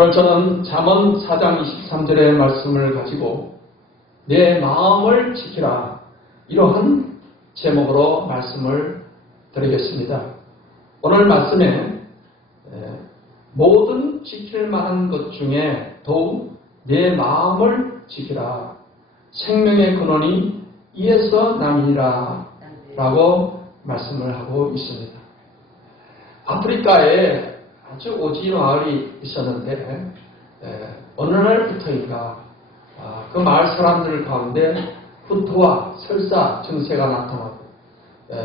오늘 저는 잠언 4장 23절의 말씀을 가지고 내 마음을 지키라, 이러한 제목으로 말씀을 드리겠습니다. 오늘 말씀에 모든 지킬 만한 것 중에 더욱 내 마음을 지키라, 생명의 근원이 이에서 남이니라 라고 말씀을 하고 있습니다. 아프리카에 아주 오지 마을이 있었는데 어느 날부터인가 그 마을 사람들 가운데 후토와 설사 증세가 나타나고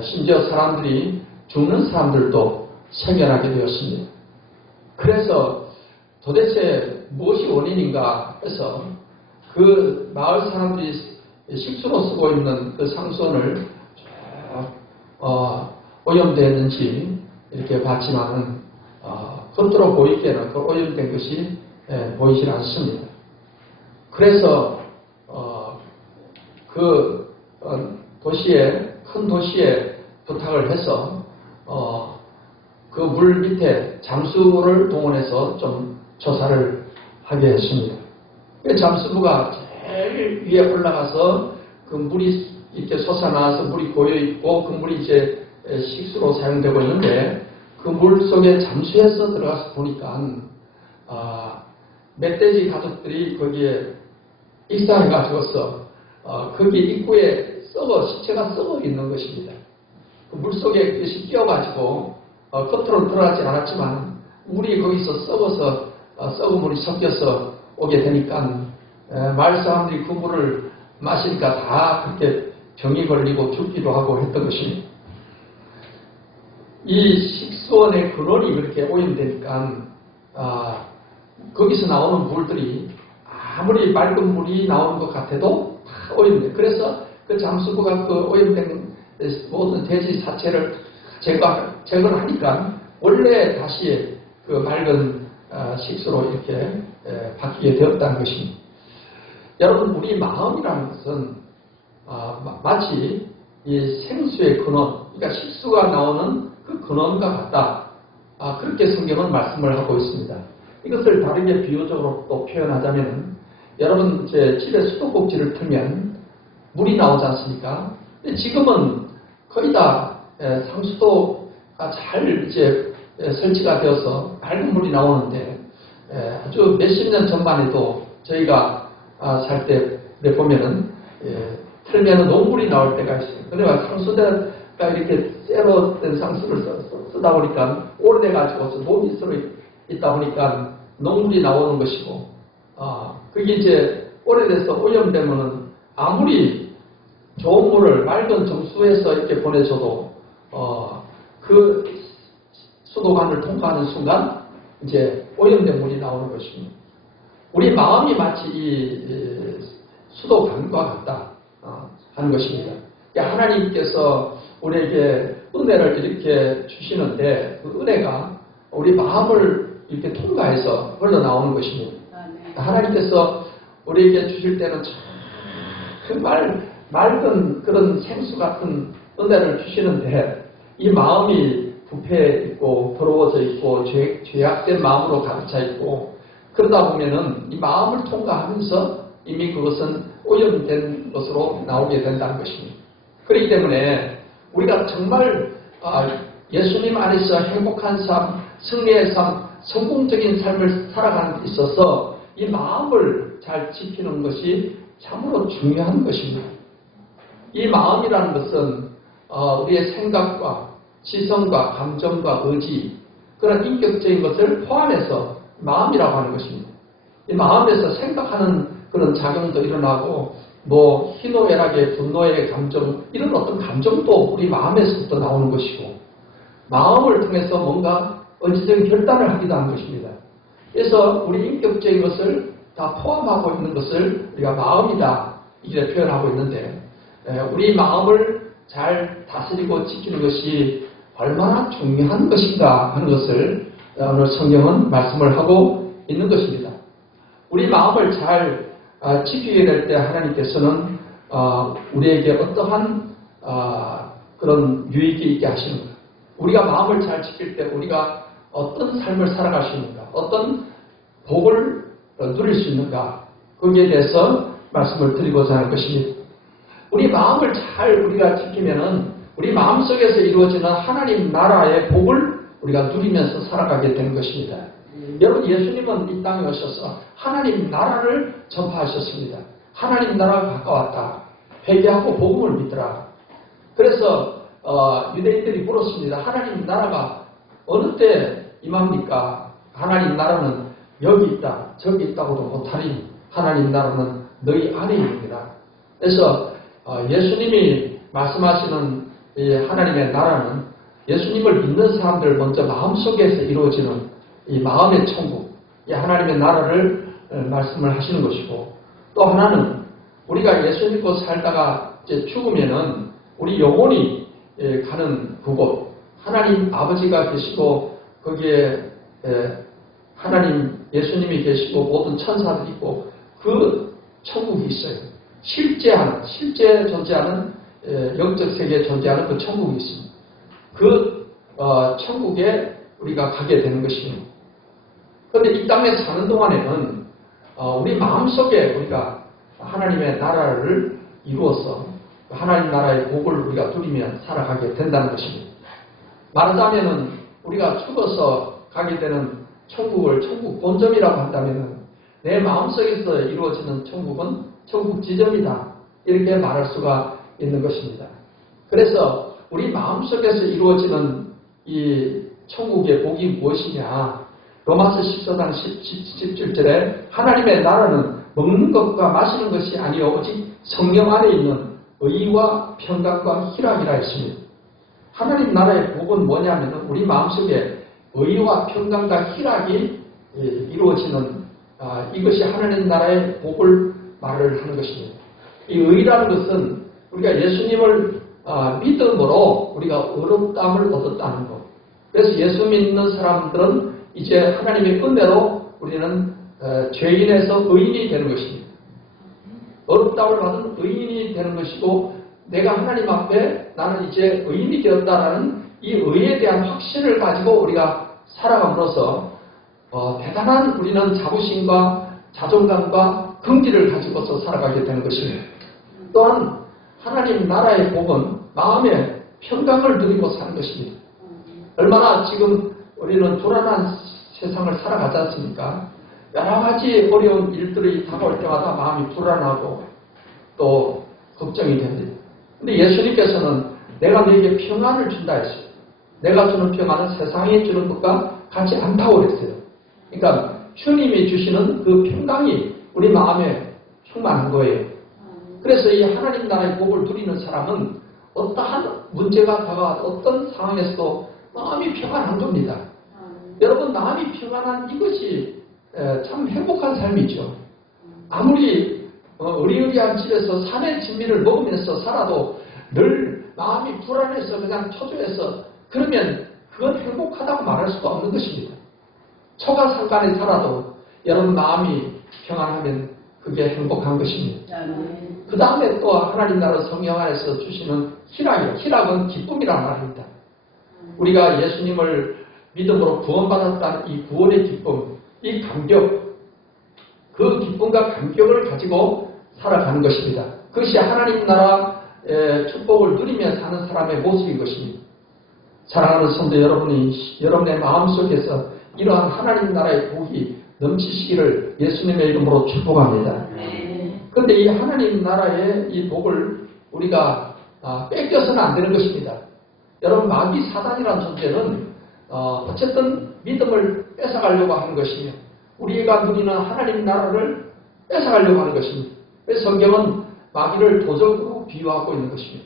심지어 사람들이 죽는 사람들도 생겨나게 되었습니다. 그래서 도대체 무엇이 원인인가 해서 그 마을 사람들이 식수로 쓰고 있는 그 상수원을 오염되었는지 이렇게 봤지만은 겉으로 보이기에는 그 오염된 것이 보이질 않습니다. 그래서 그 도시에, 큰 도시에 부탁을 해서 그 물 밑에 잠수를 동원해서 좀 조사를 하게 했습니다. 잠수부가 제일 위에 올라가서 그 물이 이렇게 솟아나와서 물이 고여있고 그 물이 이제 식수로 사용되고 있는데 그 물 속에 잠수해서 들어가서 보니까 멧돼지 가족들이 거기에 익사해가지고서 거기 입구에 시체가 썩어 있는 것입니다. 그 물 속에 그것이 끼어가지고 겉으로 들어가지 않았지만 물이 거기서 썩어서 썩은 물이 섞여서 오게 되니까 마을 사람들이 그 물을 마시니까 다 그렇게 병이 걸리고 죽기도 하고 했던 것입니다. 이 식수원의 근원이 그렇게 오염되니까 거기서 나오는 물들이 아무리 맑은 물이 나오는 것 같아도 다 오염돼. 그래서 그 잠수부가 그 오염된 모든 돼지 사체를 제거를 하니까 원래 다시 그 맑은 식수로 이렇게 바뀌게 되었다는 것입니다. 여러분, 우리 마음이라는 것은 마치 이 생수의 근원, 그러니까 식수가 나오는 그 근원과 같다. 그렇게 성경은 말씀을 하고 있습니다. 이것을 다르게 비유적으로 또 표현하자면, 여러분 제 집에 수도꼭지를 틀면 물이 나오지 않습니까? 근데 지금은 거의 다 상수도가 잘 이제 설치가 되어서 맑은 물이 나오는데, 아주 몇십 년 전만 해도 저희가 살 때 보면은 틀면은 녹물이 나올 때가 있어요. 그러니까 상수대가 이렇게 쇠로 된 상수를 쓰다 보니까 오래돼가지고 녹이 썰어 있다 보니까 녹물이 나오는 것이고, 그게 이제 오래돼서 오염되면은 아무리 좋은 물을 맑은 정수에서 이렇게 보내줘도 그 수도관을 통과하는 순간 이제 오염된 물이 나오는 것입니다. 우리 마음이 마치 이 수도관과 같다 하는 것입니다. 하나님께서 우리에게 은혜를 이렇게 주시는데 그 은혜가 우리 마음을 이렇게 통과해서 흘러나오는 것입니다. 하나님께서 우리에게 주실 때는 정말 맑은 그런 생수 같은 은혜를 주시는데 이 마음이 부패해 있고 더러워져 있고 죄악된 마음으로 가득 차 있고 그러다 보면은 이 마음을 통과하면서 이미 그것은 오염된 것으로 나오게 된다는 것입니다. 그렇기 때문에 우리가 정말 예수님 안에서 행복한 삶, 승리의 삶, 성공적인 삶을 살아가는 데 있어서 이 마음을 잘 지키는 것이 참으로 중요한 것입니다. 이 마음이라는 것은 우리의 생각과 지성과 감정과 의지, 그런 인격적인 것을 포함해서 마음이라고 하는 것입니다. 이 마음에서 생각하는 그런 작용도 일어나고 희노애락의 분노의 감정, 이런 어떤 감정도 우리 마음에서부터 나오는 것이고, 마음을 통해서 뭔가 의지적인 결단을 하기도 하는 것입니다. 그래서 우리 인격적인 것을 다 포함하고 있는 것을 우리가 마음이다 이렇게 표현하고 있는데, 우리 마음을 잘 다스리고 지키는 것이 얼마나 중요한 것인가 하는 것을 오늘 성경은 말씀을 하고 있는 것입니다. 우리 마음을 잘 지키게 될 때 하나님께서는 우리에게 어떠한 그런 유익이 있게 하시는가, 우리가 마음을 잘 지킬 때 우리가 어떤 삶을 살아갈 수 있는가, 어떤 복을 누릴 수 있는가? 거기에 대해서 말씀을 드리고자 하는 것입니다. 우리 마음을 잘 우리가 지키면은 우리 마음속에서 이루어지는 하나님 나라의 복을 우리가 누리면서 살아가게 되는 것입니다. 여러분, 예수님은 이 땅에 오셔서 하나님 나라를 전파하셨습니다. 하나님 나라가 가까웠다. 회개하고 복음을 믿더라. 그래서 유대인들이 물었습니다. 하나님 나라가 어느 때 임합니까? 하나님 나라는 여기 있다, 저기 있다고도 못하니 하나님 나라는 너희 안에 있느니라. 그래서 예수님이 말씀하시는 이 하나님의 나라는 예수님을 믿는 사람들 먼저 마음속에서 이루어지는 이 마음의 천국, 이 하나님의 나라를 말씀을 하시는 것이고, 또 하나는 우리가 예수 믿고 살다가 이제 죽으면은 우리 영혼이 가는 그곳, 하나님 아버지가 계시고 거기에 하나님 예수님이 계시고 모든 천사들이 있고 그 천국이 있어요. 실제 존재하는 영적 세계에 존재하는 그 천국이 있습니다. 그 천국에 우리가 가게 되는 것입니다. 그런데 이 땅에 사는 동안에는 우리 마음속에 우리가 하나님의 나라를 이루어서 하나님 나라의 복을 우리가 누리며 살아가게 된다는 것입니다. 말하자면은 우리가 죽어서 가게 되는 천국을 천국 본점이라고 한다면은 내 마음속에서 이루어지는 천국은 천국 지점이다. 이렇게 말할 수가 있는 것입니다. 그래서 우리 마음속에서 이루어지는 이 천국의 복이 무엇이냐? 로마서 14장 17절에 하나님의 나라는 먹는 것과 마시는 것이 아니요 오직 성령 안에 있는 의와 평강과 희락이라 했습니다. 하나님 나라의 복은 뭐냐면 우리 마음속에 의와 평강과 희락이 이루어지는 이것이 하나님 나라의 복을 말을 하는 것입니다. 이 의라는 것은 우리가 예수님을 믿음으로 우리가 의롭다함을 얻었다는 것. 그래서 예수 믿는 사람들은 이제 하나님의 은혜로 우리는 죄인에서 의인이 되는 것입니다. 의롭다함을 받은 의인이 되는 것이고 내가 하나님 앞에 나는 이제 의인이 되었다라는 이 의에 대한 확신을 가지고 우리가 살아감으로써 대단한 우리는 자부심과 자존감과 긍지를 가지고서 살아가게 되는 것입니다. 또한 하나님 나라의 복은 마음의 평강을 누리고 사는 것입니다. 얼마나 지금 우리는 불안한 세상을 살아가지 않습니까? 여러 가지 어려운 일들이 다가올 때마다 마음이 불안하고 또 걱정이 됩니다. 근데 예수님께서는 내가 너에게 평안을 준다 했어요. 내가 주는 평안은 세상이 주는 것과 같지 않다고 그랬어요. 그러니까 주님이 주시는 그 평강이 우리 마음에 충만한 거예요. 그래서 이 하나님 나라의 복을 누리는 사람은 어떠한 문제가 다가와도 어떤 상황에서도 마음이 평안한 겁니다. 여러분, 마음이 평안한 이것이 참 행복한 삶이죠. 아무리 의리의리한 집에서 산의 진미를 먹으면서 살아도 늘 마음이 불안해서 그냥 초조해서 그러면 그건 행복하다고 말할 수가 없는 것입니다. 초가상간에 살아도 여러분 마음이 평안하면 그게 행복한 것입니다. 그 다음에 또 하나님 나라 성령 안에서 주시는 희락이요. 희락은 기쁨이란 말입니다. 우리가 예수님을 믿음으로 구원받았다는 이 구원의 기쁨, 이 감격, 그 기쁨과 감격을 가지고 살아가는 것입니다. 그것이 하나님 나라의 축복을 누리며 사는 사람의 모습인 것입니다. 사랑하는 성도 여러분이 여러분의 마음속에서 이러한 하나님 나라의 복이 넘치시기를 예수님의 이름으로 축복합니다. 그런데 이 하나님 나라의 이 복을 우리가 뺏겨서는 안 되는 것입니다. 여러분, 마귀 사단이라는 존재는 어쨌든 믿음을 뺏어가려고 하는 것이며 우리가 누리는 하나님 나라를 뺏어가려고 하는 것입니다. 그래서 성경은 마귀를 도적으로 비유하고 있는 것입니다.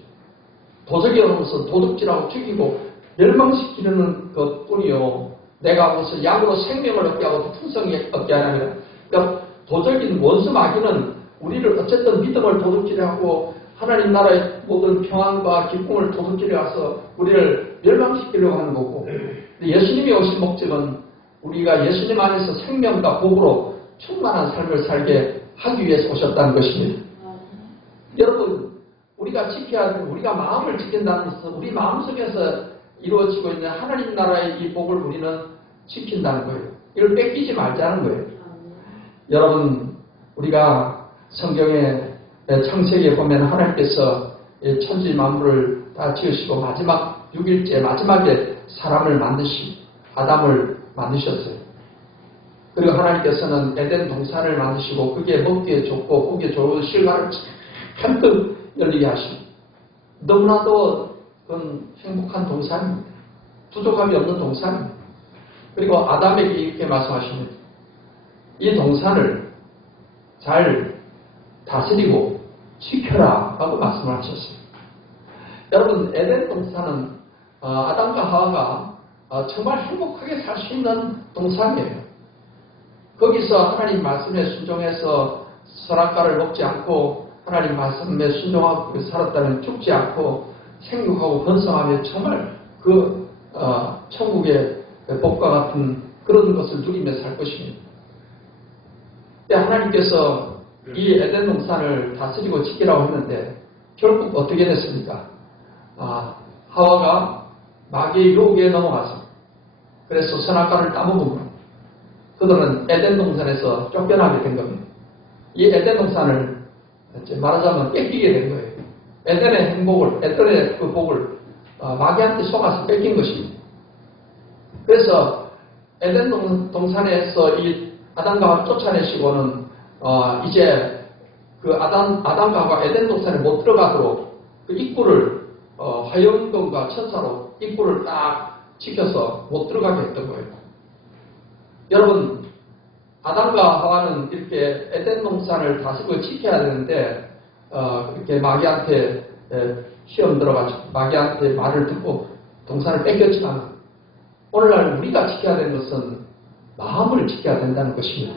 도적이 오면서 도둑질하고 죽이고 멸망시키는 것뿐이요. 내가 무슨 약으로 생명을 얻게 하고 풍성히 얻게 하느니라. 그러니까 도적인 원수 마귀는 우리를 어쨌든 믿음을 도둑질하고 하나님 나라의 모든 평안과 기쁨을 도둑질해와서 우리를 멸망시키려고 하는 거고, 예수님이 오신 목적은 우리가 예수님 안에서 생명과 복으로 충만한 삶을 살게 하기 위해서 오셨다는 것입니다. 여러분, 우리가 지켜야 될, 우리가 마음을 지킨다는 것은 우리 마음속에서 이루어지고 있는 하나님 나라의 이 복을 우리는 지킨다는 거예요. 이걸 뺏기지 말자는 거예요. 여러분, 우리가 성경의 창세기에 보면 하나님께서 천지 만물을 다 지으시고 마지막 6일째 마지막에 사람을 만드시고 아담을 만드셨어요. 그리고 하나님께서는 에덴 동산을 만드시고 그게 먹기에 좋고 보기에 좋은 실과를 잔뜩 열리게 하시고 너무나도 그건 행복한 동산입니다. 부족함이 없는 동산입니다. 그리고 아담에게 이렇게 말씀하십니다. 이 동산을 잘 다스리고 지켜라 하고 말씀을 하셨어요. 여러분, 에덴 동산은 아담과 하와가 정말 행복하게 살 수 있는 동산이에요. 거기서 하나님 말씀에 순종해서 선악과를 먹지 않고 하나님 말씀에 순종하고 살았다면 죽지 않고 생육하고 번성하며 정말 그 천국의 복과 같은 그런 것을 누리며 살 것입니다. 하나님께서 이 에덴 동산을 다스리고 지키라고 했는데 결국 어떻게 됐습니까? 하와가 마귀의 유혹에 넘어가서 그래서 선악과를 따먹으면 그들은 에덴 동산에서 쫓겨나게 된 겁니다. 이 에덴 동산을 말하자면 뺏기게 된 거예요. 에덴의 행복을, 에덴의 그 복을 마귀한테 속아서 뺏긴 것입니다. 그래서 에덴 동산에서 이 아담과 쫓아내시고는 이제 그 아담과 하와가 에덴 동산에 못 들어가도록 그 입구를 화염검과 천사로 입구를 딱 지켜서 못 들어가게 했던 거예요. 여러분, 아담과 하와는 이렇게 에덴 동산을 다스리고 지켜야 되는데 이렇게 마귀한테 시험 들어가지고 마귀한테 말을 듣고 동산을 뺏겼지만 오늘날 우리가 지켜야 되는 것은 마음을 지켜야 된다는 것입니다.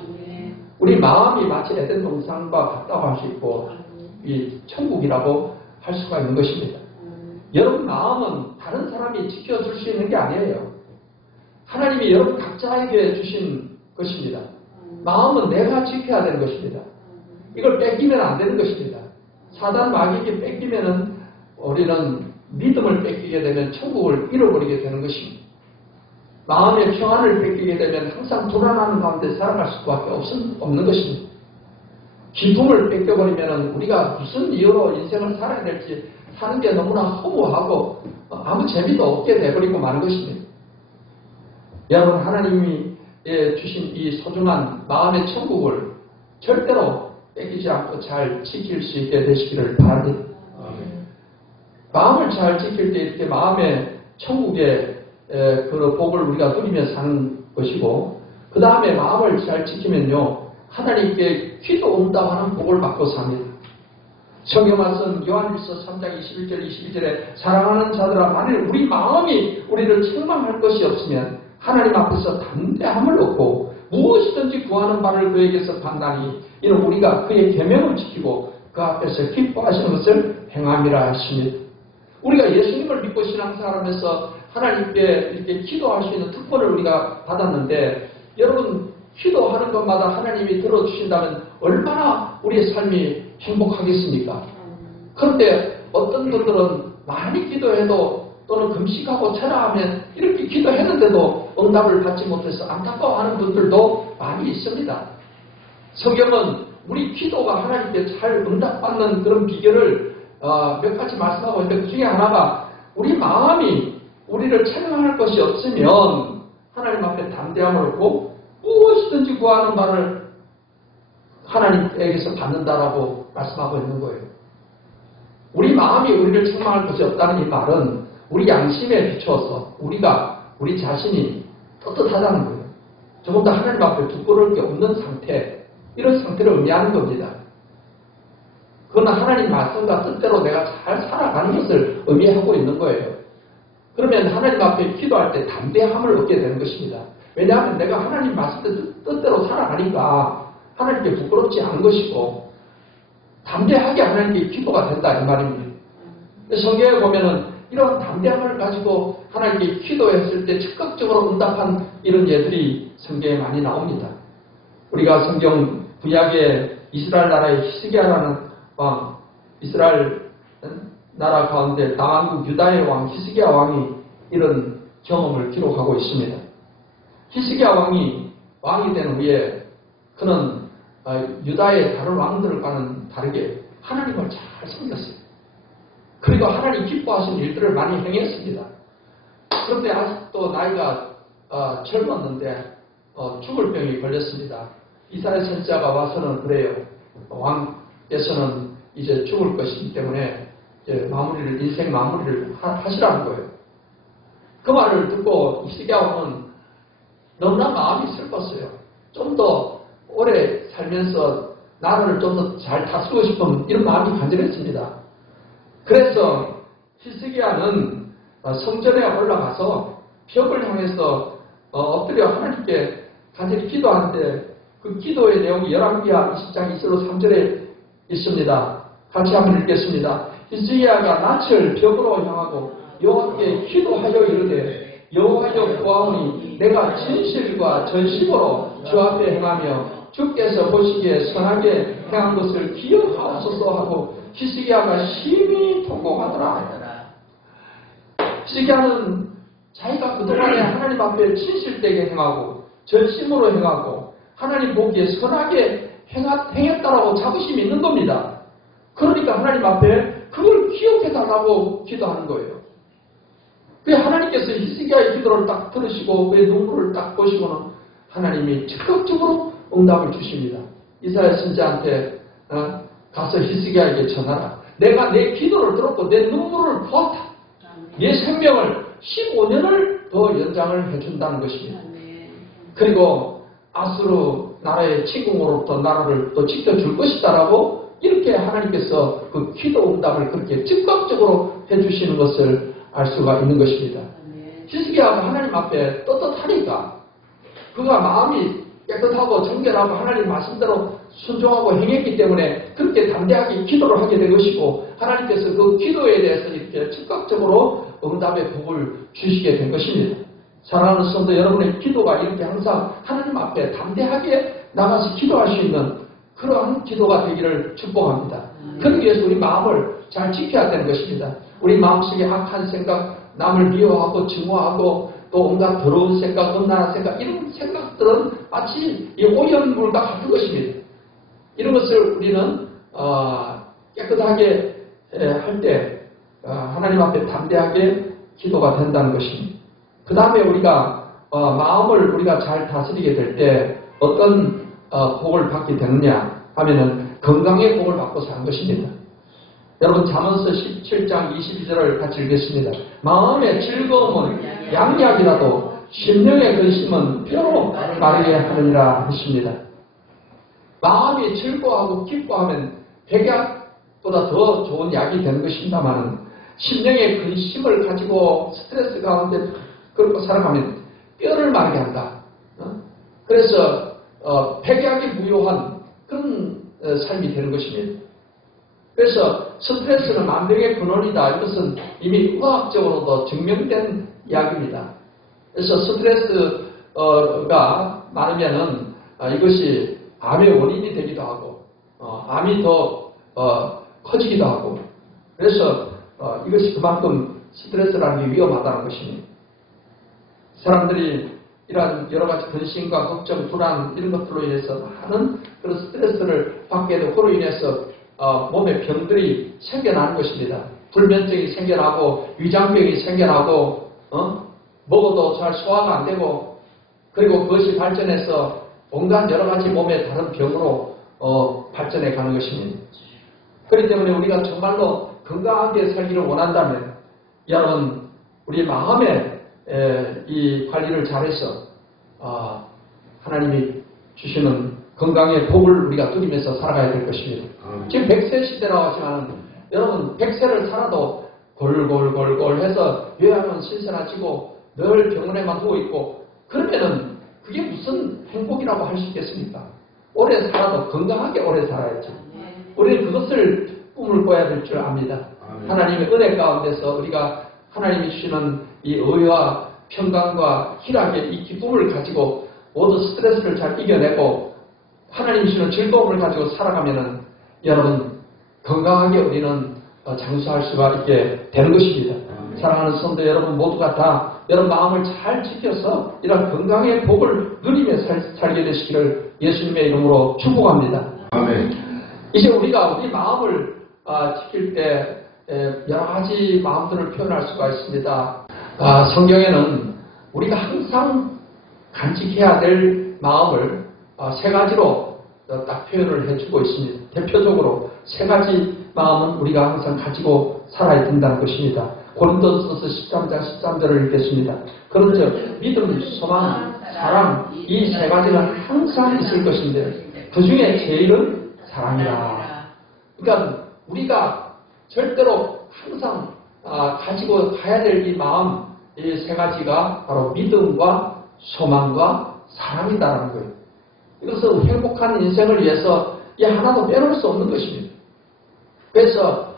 우리 마음이 마치 에덴 동산과 같다고 할 수 있고 이 천국이라고 할 수가 있는 것입니다. 여러분 마음은 다른 사람이 지켜줄 수 있는 게 아니에요. 하나님이 여러분 각자에게 주신 것입니다. 마음은 내가 지켜야 되는 것입니다. 이걸 뺏기면 안 되는 것입니다. 사단 마귀에게 뺏기면은 우리는 믿음을 뺏기게 되면 천국을 잃어버리게 되는 것입니다. 마음의 평안을 뺏기게 되면 항상 불안한 가운데 살아갈 수밖에 없는 것입니다. 기쁨을 뺏겨버리면 우리가 무슨 이유로 인생을 살아야 될지 사는 게 너무나 허무하고 아무 재미도 없게 돼버리고 마는 것입니다. 여러분, 하나님이 주신 이 소중한 마음의 천국을 절대로 뺏기지 않고 잘 지킬 수 있게 되시기를 바랍니다. 마음을 잘 지킬 때 이렇게 마음의 천국의 그 복을 우리가 누리며 사는 것이고, 그 다음에 마음을 잘 지키면요, 하나님께 기도 온다고 하는 복을 받고 삽니다. 성경 말씀 요한일서 3장 21절 22절에 사랑하는 자들아, 만일 우리 마음이 우리를 책망할 것이 없으면 하나님 앞에서 담대함을 얻고 무엇이든지 구하는 바를 그에게서 받나니 이는 우리가 그의 계명을 지키고 그 앞에서 기뻐하시는 것을 행함이라 하십니다. 우리가 예수님을 믿고 신앙생활하면서 하나님께 이렇게 기도할 수 있는 특권을 우리가 받았는데, 여러분 기도하는 것마다 하나님이 들어주신다면 얼마나 우리의 삶이 행복하겠습니까? 그런데 어떤 분들은 많이 기도해도 또는 금식하고 찬양하면 이렇게 기도했는데도 응답을 받지 못해서 안타까워하는 분들도 많이 있습니다. 성경은 우리 기도가 하나님께 잘 응답받는 그런 비결을 몇 가지 말씀하고 있는데, 그 중에 하나가 우리 마음이 우리를 찬양할 것이 없으면 하나님 앞에 담대함을 얻고 무엇이든지 구하는 바를 하나님에게서 받는다라고 말씀하고 있는 거예요. 우리 마음이 우리를 책망할 것이 없다는 이 말은 우리 양심에 비추어서 우리 자신이 떳떳하다는 거예요. 조금 더 하나님 앞에 부끄러울 게 없는 상태, 이런 상태를 의미하는 겁니다. 그건 하나님 말씀과 뜻대로 내가 잘 살아가는 것을 의미하고 있는 거예요. 그러면 하나님 앞에 기도할 때 담대함을 얻게 되는 것입니다. 왜냐하면 내가 하나님 말씀 뜻대로 살아가니까 하나님께 부끄럽지 않은 것이고 담대하게 하나님께 기도가 된다 이 말입니다. 성경에 보면은 이런 담대함을 가지고 하나님께 기도했을 때 즉각적으로 응답한 이런 예들이 성경에 많이 나옵니다. 우리가 성경 구약의 이스라엘 나라의 히스기야라는 왕, 이스라엘 나라 가운데 남왕국 유다의 왕 히스기야 왕이 이런 경험을 기록하고 있습니다. 히스기야 왕이 된 후에 그는 유다의 다른 왕들과는 다르게 하나님을 잘 섬겼어요. 그리고 하나님 기뻐하신 일들을 많이 행했습니다. 그런데 아직도 나이가 젊었는데 죽을 병이 걸렸습니다. 이스라엘 선지자가 와서는 그래요. 왕께서는 이제 죽을 것이기 때문에 이제 인생 마무리를 하시라는 거예요. 그 말을 듣고 히스기야 왕은 너무나 마음이 슬펐어요. 좀 더 오래 살면서 나라를 좀 더 잘 다스리고 싶은 이런 마음이 간절했습니다. 그래서 히스기야는 성전에 올라가서 벽을 향해서 엎드려 하나님께 간절히 기도하는데 그 기도의 내용이 열왕기하 20장 2절로 3절에 있습니다. 같이 한번 읽겠습니다. 히스기야가 낯을 벽으로 향하고 여호와께 기도하여 이르되 여호와여 구하오니 내가 진실과 전심으로 주 앞에 행하며 주께서 보시기에 선하게 행한 것을 기억하옵소서 하고 히스기야가 심히 통곡하더라. 히스기야는 자기가 그동안에 하나님 앞에 진실되게 행하고 전심으로 행하고 하나님 보기에 선하게 행했다라고 자부심이 있는 겁니다. 그러니까 하나님 앞에 그걸 기억해달라고 기도하는 거예요. 그 하나님께서 히스기야의 기도를 딱 들으시고 그의 눈물을 딱 보시고는 하나님이 적극적으로 응답을 주십니다. 이사야 선지자한테 가서 히스기야에게 전하라. 내가 내 기도를 들었고 내 눈물을 보았다. 내 생명을 15년을 더 연장을 해준다는 것입니다. 그리고 아수르 나라의 침공으로부터 나라를 또 지켜줄 것이다라고 이렇게 하나님께서 그 기도 응답을 그렇게 즉각적으로 해주시는 것을 알 수가 있는 것입니다. 히스기야가 하나님 앞에 떳떳하니까 그가 마음이 깨끗하고 정결하고 하나님 말씀대로 순종하고 행했기 때문에 그렇게 담대하게 기도를 하게 된 것이고 하나님께서 그 기도에 대해서 이렇게 즉각적으로 응답의 복을 주시게 된 것입니다. 사랑하는 성도 여러분의 기도가 이렇게 항상 하나님 앞에 담대하게 나가서 기도할 수 있는 그러한 기도가 되기를 축복합니다. 그러기 위해서 우리 마음을 잘 지켜야 되는 것입니다. 우리 마음속에 악한 생각, 남을 미워하고 증오하고 또 온갖 더러운 생각, 음란한 생각 이런 생각들은 마치 이 오염물과 같은 것입니다. 이런 것을 우리는 깨끗하게 할 때 하나님 앞에 담대하게 기도가 된다는 것입니다. 그 다음에 우리가 마음을 우리가 잘 다스리게 될 때 어떤 복을 받게 되느냐 하면은 건강의 복을 받고 사는 것입니다. 여러분 잠언서 17장 22절을 같이 읽겠습니다. 마음의 즐거움은 양약이라도 심령의 근심은 뼈로 마르게 하느니라 하십니다. 마음이 즐거워하고 기뻐하면 백약보다 더 좋은 약이 되는 것입니다만 심령의 근심을 가지고 스트레스 가운데 그렇게 살아가면 뼈를 마르게 한다. 그래서 백약이 무효한 그런 삶이 되는 것입니다. 그래서 스트레스는 만병의 근원이다. 이것은 이미 의학적으로도 증명된 이야기입니다. 그래서 스트레스가 많으면은 이것이 암의 원인이 되기도 하고 암이 더 커지기도 하고 그래서 이것이 그만큼 스트레스라는 게 위험하다는 것입니다. 사람들이 이러한 여러 가지 근심과 걱정, 불안 이런 것들로 인해서 많은 그런 스트레스를 받게 되고 그로 인해서 몸에 병들이 생겨나는 것입니다. 불면증이 생겨나고 위장병이 생겨나고 먹어도 잘 소화가 안 되고 그리고 그것이 발전해서 온갖 여러 가지 몸의 다른 병으로 발전해 가는 것입니다. 그렇기 때문에 우리가 정말로 건강하게 살기를 원한다면 여러분 우리 마음의 이 관리를 잘해서 하나님이 주시는 건강의 복을 우리가 누리면서 살아가야 될 것입니다. 지금 100세 시대라고 하지만 여러분 100세를 살아도 골골골골 해서 요양은 신선하지고 늘 병원에만 누워있고 그러면은 그게 무슨 행복이라고 할 수 있겠습니까? 오래 살아도 건강하게 오래 살아야죠. 우리는 그것을 꿈을 꿔야 될 줄 압니다. 하나님의 은혜 가운데서 우리가 하나님이 주시는 이 의와 평강과 희락의 이 기쁨을 가지고 모든 스트레스를 잘 이겨내고 하나님이 주시는 즐거움을 가지고 살아가면은 여러분 건강하게 우리는 장수할 수가 있게 되는 것입니다. 사랑하는 성도 여러분 모두가 다 여러분 마음을 잘 지켜서 이런 건강의 복을 누리며 살게 되시기를 예수님의 이름으로 축복합니다. 아멘. 이제 우리가 우리 마음을 지킬 때 여러 가지 마음들을 표현할 수가 있습니다. 성경에는 우리가 항상 간직해야 될 마음을 세 가지로 딱 표현을 해주고 있습니다. 대표적으로 세 가지 마음은 우리가 항상 가지고 살아야 된다는 것입니다. 고린도서서 13장 13절을 읽겠습니다. 그런즉 믿음, 소망, 사랑 이 세 가지는 항상 있을 것인데 그 중에 제일은 사랑이라. 그러니까 우리가 절대로 항상 가지고 가야 될 이 마음, 이 세 가지가 바로 믿음과 소망과 사랑이다라는 거예요. 이것은 행복한 인생을 위해서 이 하나도 빼놓을 수 없는 것입니다. 그래서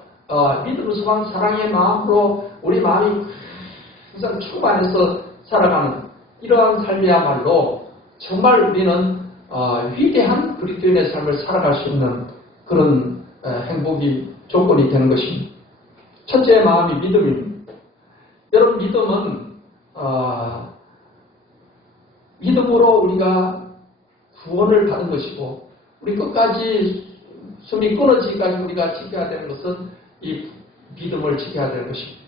믿음, 소망, 사랑의 마음으로 우리 마음이 항상 충만해서 살아가는 이러한 삶이야말로 정말 우리는 위대한 그리스도인의 삶을 살아갈 수 있는 그런 행복이 조건이 되는 것입니다. 첫째 마음이 믿음입니다. 여러분 믿음은 믿음으로 우리가 구원을 받은 것이고 우리 끝까지 숨이 끊어지기까지 우리가 지켜야 되는 것은 이 믿음을 지켜야 되는 것입니다.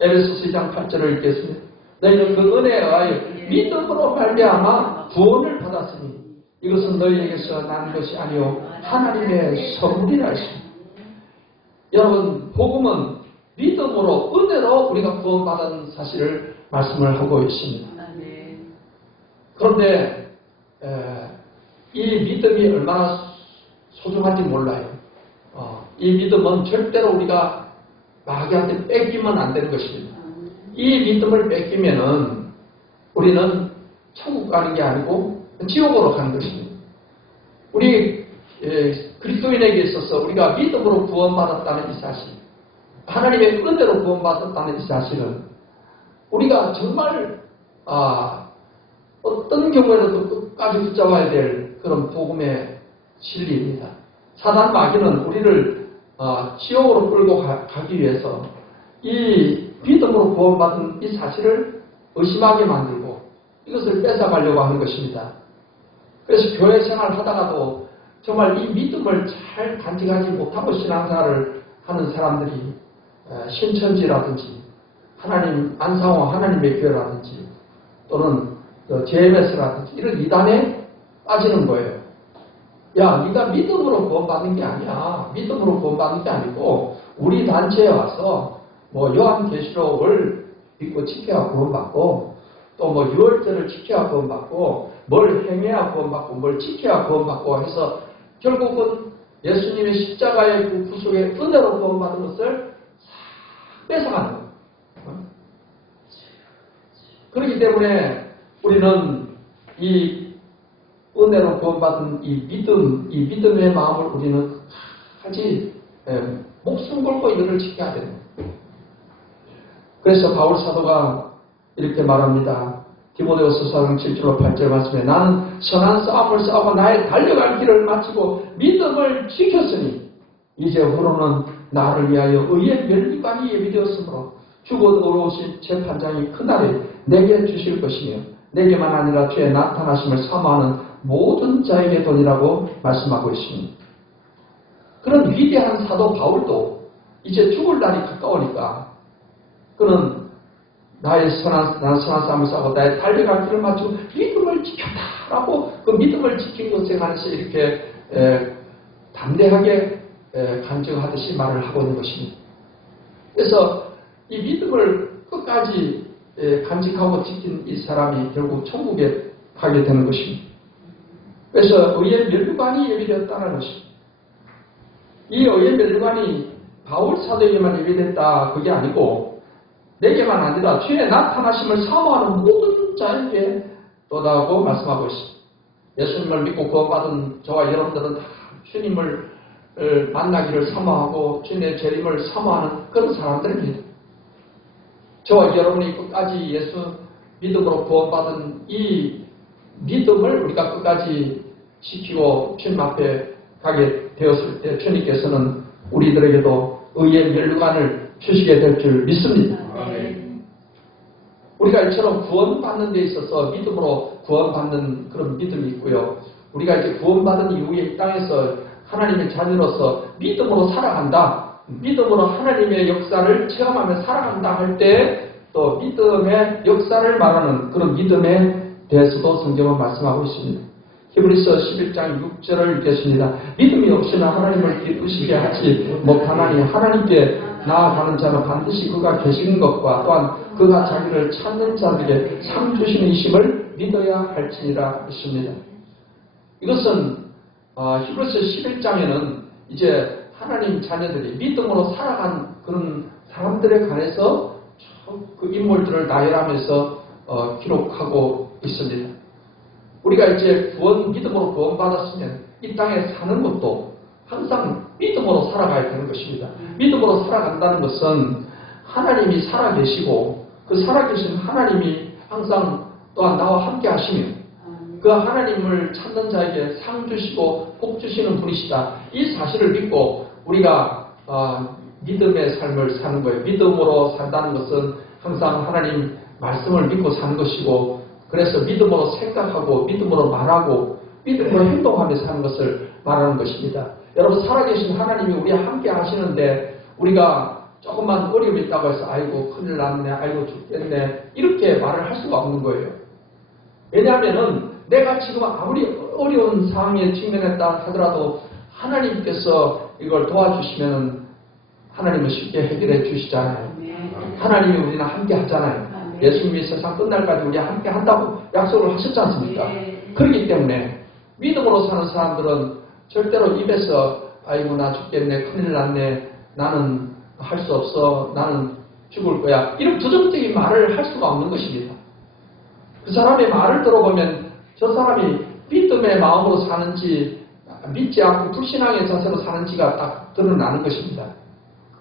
에베소서 2장 8절을 읽겠습니다. 너희는 그 은혜에 의하여 믿음으로 말미암아 구원을 받았으니 이것은 너희에게서 난 것이 아니요 하나님의 선물이라 했습니다. 여러분 복음은 믿음으로 은혜로 우리가 구원받은 사실을 말씀을 하고 있습니다. 그런데 이 믿음이 얼마나 소중한지 몰라요. 이 믿음은 절대로 우리가 마귀한테 뺏기면 안 되는 것입니다. 이 믿음을 뺏기면은 우리는 천국 가는 게 아니고 지옥으로 가는 것입니다. 우리 그리스도인에게 있어서 우리가 믿음으로 구원받았다는 이 사실, 하나님의 은혜로 구원받았다는 이 사실은 우리가 정말 어떤 경우에도 끝까지 붙잡아야 될 그런 복음의 진리입니다. 사단 마귀는 우리를 지옥으로 끌고 가기 위해서 이 믿음으로 구원받은 이 사실을 의심하게 만들고 이것을 뺏어가려고 하는 것입니다. 그래서 교회 생활을 하다가도 정말 이 믿음을 잘 간직하지 못하고 신앙생활을 하는 사람들이 신천지라든지 하나님 안상호 하나님의 교회라든지 또는 JMS라든지 이런 이단에 빠지는 거예요. 야, 네가 믿음으로 구원받는 게 아니야. 믿음으로 구원받는 게 아니고 우리 단체에 와서 뭐 요한계시록을 믿고 지켜야 구원받고 또 뭐 유월절을 지켜야 구원받고 뭘 행해야 구원받고 뭘 지켜야 구원받고 해서 결국은 예수님의 십자가의 그 구속의 은혜로 구원받은 것을 싹 뺏어가는 거예요. 그렇기 때문에 우리는 이 은혜로 구원받은 이 믿음의 마음을 우리는 하지 목숨 걸고 이거를 지켜야 되는 거예요. 그래서 바울 사도가 이렇게 말합니다. 디모데후서 4장 7절로 8절 말씀에 나는 선한 싸움을 싸우고 나의 달려갈 길을 마치고 믿음을 지켰으니 이제 후로는 나를 위하여 의의 멸류관이 예비되었으므로 주곧 어려우신 재판장이 그날에 내게 주실 것이며 내게만 아니라 주의 나타나심을 사모하는 모든 자에게 돈이라고 말씀하고 있습니다. 그런 위대한 사도 바울도 이제 죽을 날이 가까우니까 그는 나는 선한 싸움을 싸우고 나의 달려갈 길을 마치고 믿음을 지켰다라고 그 믿음을 지킨 것에 관해서 이렇게 담대하게 간증하듯이 말을 하고 있는 것입니다. 그래서 이 믿음을 끝까지 간직하고 지킨 이 사람이 결국 천국에 가게 되는 것입니다. 그래서 의의 멸류관이 예비되었다는 것입니다. 이 의의 멸류관이 바울 사도에게만 예비됐다 그게 아니고 내게만 아니라 주의 나타나심을 사모하는 모든 자에게 또다고 말씀하고 있습니다. 예수님을 믿고 구원받은 저와 여러분들은 다 주님을 만나기를 사모하고 주님의 재림을 사모하는 그런 사람들입니다. 저와 여러분이 끝까지 예수 믿음으로 구원받은 이 믿음을 우리가 끝까지 지키고 주님 앞에 가게 되었을 때 주님께서는 우리들에게도 의의 멸류관을 주시게 될 줄 믿습니다. 우리가 이처럼 구원받는 데 있어서 믿음으로 구원받는 그런 믿음이 있고요. 우리가 이제 구원받은 이후에 이 땅에서 하나님의 자녀로서 믿음으로 살아간다. 믿음으로 하나님의 역사를 체험하며 살아간다 할 때 또 믿음의 역사를 말하는 그런 믿음에 대해서도 성경은 말씀하고 있습니다. 히브리서 11장 6절을 읽겠습니다. 믿음이 없이는 하나님을 기쁘시게 하지 못하나니 하나님께 나아가는 자는 반드시 그가 계신 것과 또한 그가 자기를 찾는 자들에게 상 주시는 이심을 믿어야 할지니라 했습니다. 이것은 히브리서 11장에는 이제 하나님 자녀들이 믿음으로 살아간 그런 사람들에 관해서 그 인물들을 나열하면서 기록하고 있습니다. 우리가 이제 믿음으로 구원받았으면 이 땅에 사는 것도 항상 믿음으로 살아가야 되는 것입니다. 믿음으로 살아간다는 것은 하나님이 살아계시고 그 살아계신 하나님이 항상 또한 나와 함께 하시며 그 하나님을 찾는 자에게 상 주시고 복 주시는 분이시다. 이 사실을 믿고 우리가 믿음의 삶을 사는 거예요. 믿음으로 산다는 것은 항상 하나님 말씀을 믿고 사는 것이고 그래서 믿음으로 생각하고 믿음으로 말하고 믿음으로 행동하며 사는 것을 말하는 것입니다. 여러분 살아계신 하나님이 우리와 함께 하시는데 우리가 조금만 어려움이 있다고 해서 아이고 큰일 났네 아이고 죽겠네 이렇게 말을 할 수가 없는 거예요. 왜냐하면 내가 지금 아무리 어려운 상황에 직면했다 하더라도 하나님께서 이걸 도와주시면 하나님은 쉽게 해결해 주시잖아요. 하나님이 우리랑 함께 하잖아요. 예수님이 세상 끝날까지 우리와 함께 한다고 약속을 하셨지 않습니까? 그렇기 때문에 믿음으로 사는 사람들은 절대로 입에서 아이고 나 죽겠네 큰일 났네 나는 할 수 없어 나는 죽을 거야 이런 부정적인 말을 할 수가 없는 것입니다. 그 사람의 말을 들어보면 저 사람이 믿음의 마음으로 사는지 믿지 않고 불신앙의 자세로 사는지가 딱 드러나는 것입니다.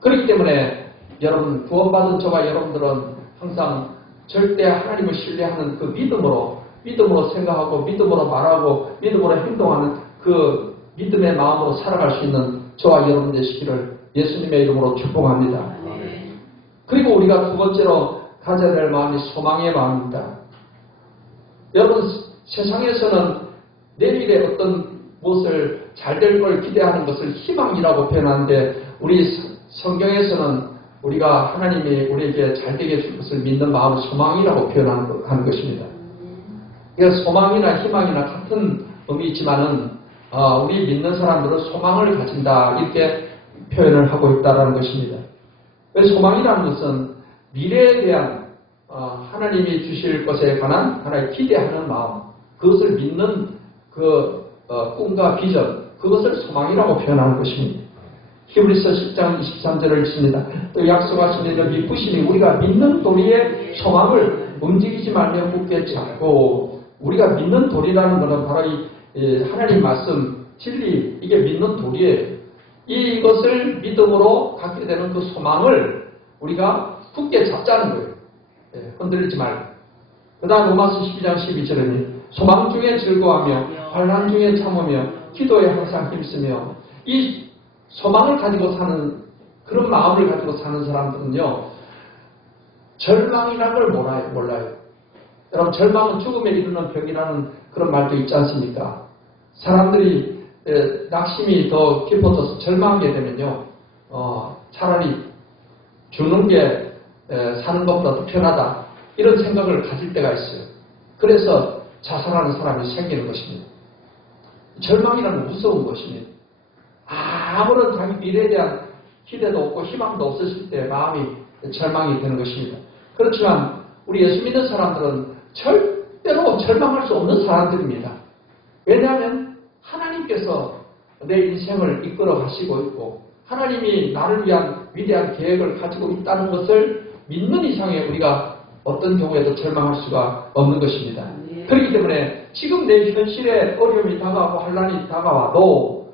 그렇기 때문에 여러분 구원받은 저와 여러분들은 항상 절대 하나님을 신뢰하는 그 믿음으로 생각하고 믿음으로 말하고 믿음으로 행동하는 그 믿음의 마음으로 살아갈 수 있는 저와 여러분 되시기를 예수님의 이름으로 축복합니다. 그리고 우리가 두 번째로 가져야 될 마음이 소망의 마음입니다. 여러분 세상에서는 내일의 어떤 무엇을 잘 될 걸 기대하는 것을 희망이라고 표현하는데 우리 성경에서는 우리가 하나님이 우리에게 잘 되게 해줄 것을 믿는 마음을 소망이라고 표현하는 것입니다. 그러니까 소망이나 희망이나 같은 의미이지만은 우리 믿는 사람들은 소망을 가진다 이렇게 표현을 하고 있다는 것입니다. 소망이라는 것은 미래에 대한 하나님이 주실 것에 관한 하나의 기대하는 마음 그것을 믿는 그 꿈과 비전 그것을 소망이라고 표현하는 것입니다. 히브리서 10장 23절을 읽습니다. 또 약속하신 여기 이쁘심이 우리가 믿는 도리의 소망을 움직이지 말며 굳게 잡고 우리가 믿는 도리라는 것은 바로 이 하나님 말씀 진리 이게 믿는 도리예요. 이것을 믿음으로 갖게 되는 그 소망을 우리가 굳게 잡자는 거예요. 흔들리지 말고. 그 다음 로마서 12장 12절에는 소망 중에 즐거워하며 환난 중에 참으며 기도에 항상 힘쓰며 이 소망을 가지고 사는 그런 마음을 가지고 사는 사람들은요 절망이라는 걸 몰라요. 여러분 절망은 죽음에 이르는 병이라는 그런 말도 있지 않습니까? 사람들이 낙심이 더 깊어져서 절망하게 되면요 차라리 죽는 게 사는 것보다 더 편하다 이런 생각을 가질 때가 있어요. 그래서 자살하는 사람이 생기는 것입니다. 절망이라는 건 무서운 것입니다. 아무런 자기 미래에 대한 기대도 없고 희망도 없으실 때 마음이 절망이 되는 것입니다. 그렇지만 우리 예수 믿는 사람들은 절대로 절망할 수 없는 사람들입니다. 왜냐하면 하나님께서 내 인생을 이끌어 가시고 있고 하나님이 나를 위한 위대한 계획을 가지고 있다는 것을 믿는 이상에 우리가 어떤 경우에도 절망할 수가 없는 것입니다. 그렇기 때문에 지금 내 현실에 어려움이 다가오고 환난이 다가와도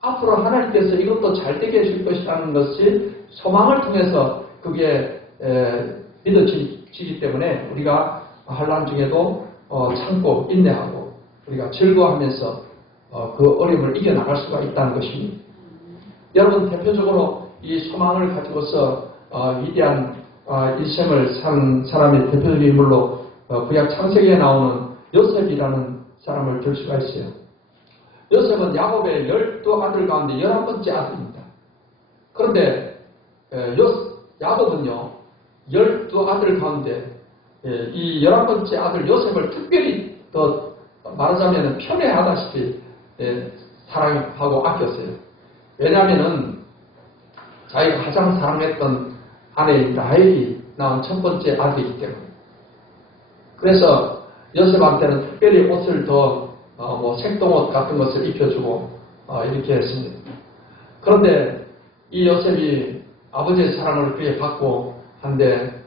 앞으로 하나님께서 이것도 잘 되게 해줄 것이라는 것이 소망을 통해서 그게 믿어지기 때문에 우리가 환난 중에도 참고 인내하고 우리가 즐거워하면서 그 어려움을 이겨나갈 수가 있다는 것입니다. 여러분 대표적으로 이 소망을 가지고서 위대한 이 셈을 산 사람의 대표적인 인물로 구약 창세기에 나오는 요셉이라는 사람을 들 수가 있어요. 요셉은 야곱의 12아들 가운데 11번째 아들입니다. 그런데 야곱은요 12아들 가운데 이 11번째 아들 요셉을 특별히 더 말하자면 편애하다시피 사랑하고 아꼈어요. 왜냐하면 자기가 가장 사랑했던 아내인 라헬이 낳은 첫 번째 아들이기 때문에. 그래서 요셉한테는 특별히 옷을 더 색동옷 같은 것을 입혀주고 이렇게 했습니다. 그런데 이 요셉이 아버지의 사랑을 그에 받고 한데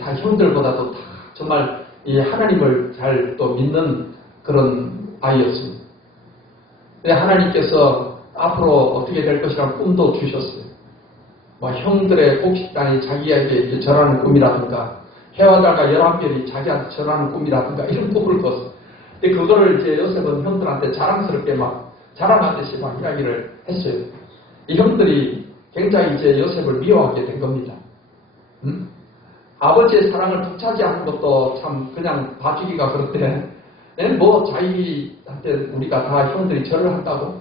다 형들보다도 다 정말 이 하나님을 잘 또 믿는 그런 아이였습니다. 하나님께서 앞으로 어떻게 될 것이라는 꿈도 주셨어요. 형들의 곡식단이 자기에게 절하는 꿈이라든가 해와 달과 11별이 자기한테 절하는 꿈이라든가 이런 꿈을 꿨어요. 근데 그거를 이제 요셉은 형들한테 자랑스럽게 막 자랑하듯이 막 이야기를 했어요. 이 형들이 굉장히 이제 요셉을 미워하게 된 겁니다. 아버지의 사랑을 독차지하는 것도 참 그냥 봐주기가 그렇대. 자기한테 우리가 다 형들이 절을 한다고?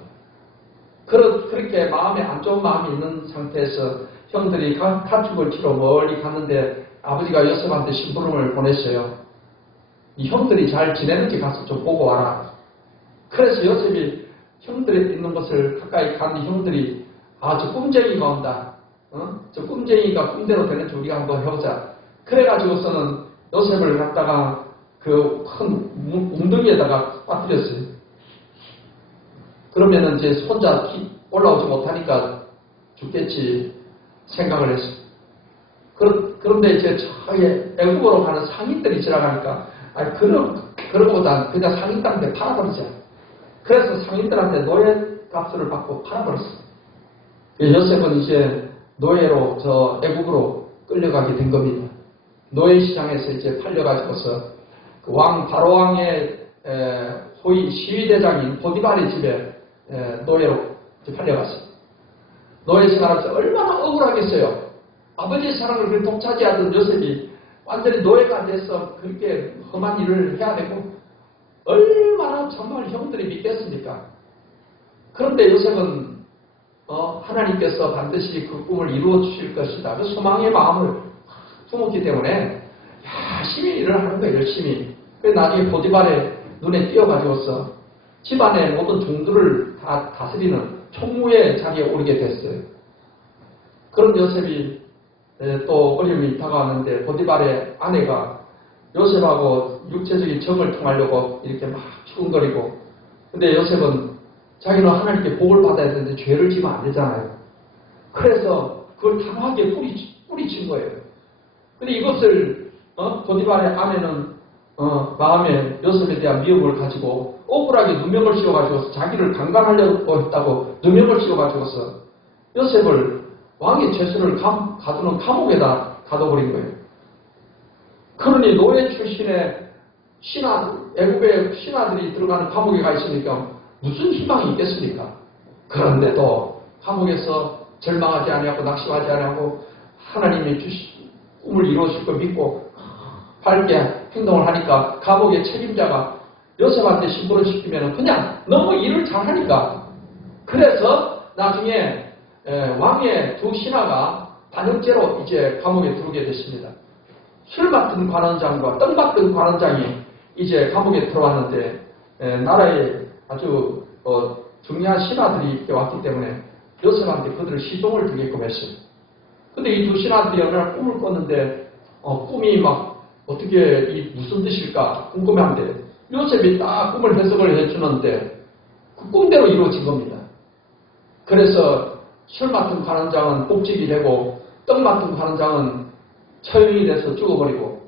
그렇게 마음에 안 좋은 마음이 있는 상태에서 형들이 가축을 치러 멀리 갔는데 아버지가 요셉한테 심부름을 보냈어요. 이 형들이 잘 지내는지 가서 좀 보고 와라. 그래서 요셉이 형들이 있는 것을 가까이 간 형들이 저 꿈쟁이가 온다. 저 꿈쟁이가 꿈대로 되는지 우리가 한번 해보자. 그래가지고서는 요셉을 갖다가 그 큰 웅덩이에다가 빠뜨렸어요. 그러면은 이제 혼자 올라오지 못하니까 죽겠지 생각을 했어요. 그런데 이제 애국으로 가는 상인들이 지나가니까 그런 것보다 그냥 상인들한테 팔아버리자. 그래서 상인들한테 노예 값을 받고 팔아버렸어요. 요셉은 이제 노예로 저 애국으로 끌려가게 된 겁니다. 노예 시장에서 이제 팔려가지고서 그 바로 왕의 소위 시위대장인 보디발의 집에 노예로 팔려갔어요. 노예 생활하면서 얼마나 억울하겠어요. 아버지의 사랑을 그렇게 독차지하던 요셉이 완전히 노예가 돼서 그렇게 험한 일을 해야 되고 얼마나 정말 형들이 믿겠습니까? 그런데 요셉은 하나님께서 반드시 그 꿈을 이루어 주실 것이다. 그 소망의 마음을 품었기 때문에 열심히 일을 하는 거예요. 열심히. 그래서 나중에 보디발의 눈에 띄어가지고서 집안의 모든 종들을 다 다스리는 총무에 자리에 오르게 됐어요. 그런 요셉이 또 어려움이 다가왔는데 보디발의 아내가 요셉하고 육체적인 정을 통하려고 이렇게 막 추근거리고, 근데 요셉은 자기는 하나님께 복을 받아야 되는데 죄를 지면 안 되잖아요. 그래서 그걸 단호하게 뿌리친 거예요. 근데 이것을 보디발의 아내는 마음에 요셉에 대한 미움을 가지고 억울하게 누명을 씌워가지고서 자기를 강간하려고 했다고 누명을 씌워가지고서 요셉을 왕의 죄수를 가두는 감옥에다 가둬버린 거예요. 그러니 노예 출신의 애국의 신하들이 들어가는 감옥에 가 있으니까 무슨 희망이 있겠습니까? 그런데도 감옥에서 절망하지 아니하고 낙심하지 아니하고 하나님이 꿈을 이루어질 걸 믿고 밝게 행동을 하니까 감옥의 책임자가 요셉한테 신부를 시키면 그냥 너무 일을 잘하니까, 그래서 나중에 왕의 두 신하가 단역죄로 이제 감옥에 들어오게 됐습니다. 술 맡은 관원장과 떡 맡은 관원장이 이제 감옥에 들어왔는데 나라에 아주 중요한 신하들이 왔기 때문에 요셉한테 그들을 시종을 드리게끔 했어요. 근데 이 두 신하들이 어느 날 꿈을 꿨는데 꿈이 막 어떻게 무슨 뜻일까 궁금한데 요셉이 딱 꿈을 해석을 해주는데 그 꿈대로 이루어진 겁니다. 그래서 술 맡은 관원장은 복직이 되고 떡 맡은 관원장은 처형이 돼서 죽어버리고,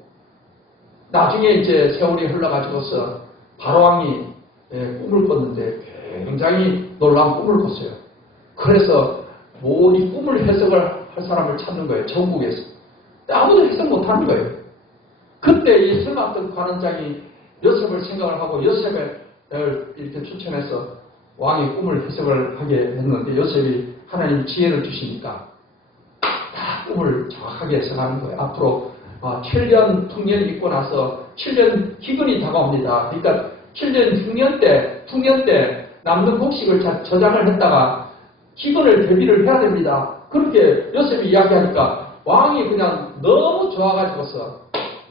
나중에 이제 세월이 흘러가지고서 바로왕이 꿈을 꿨는데 굉장히 놀라운 꿈을 꿨어요. 그래서 이 꿈을 해석을 할 사람을 찾는 거예요. 전국에서. 아무도 해석 못하는 거예요. 그때 이 술 맡은 관원장이 요셉을 생각을 하고 요셉을 이렇게 추천해서 왕의 꿈을 해석을 하게 했는데 요셉이 하나님 지혜를 주시니까 다 꿈을 정확하게 정하는 거예요. 앞으로 7년 풍년이 있고 나서 7년 기근이 다가옵니다. 그러니까 7년 풍년 때 남는 곡식을 저장을 했다가 기근을 대비를 해야 됩니다. 그렇게 요셉이 이야기하니까 왕이 그냥 너무 좋아가지고서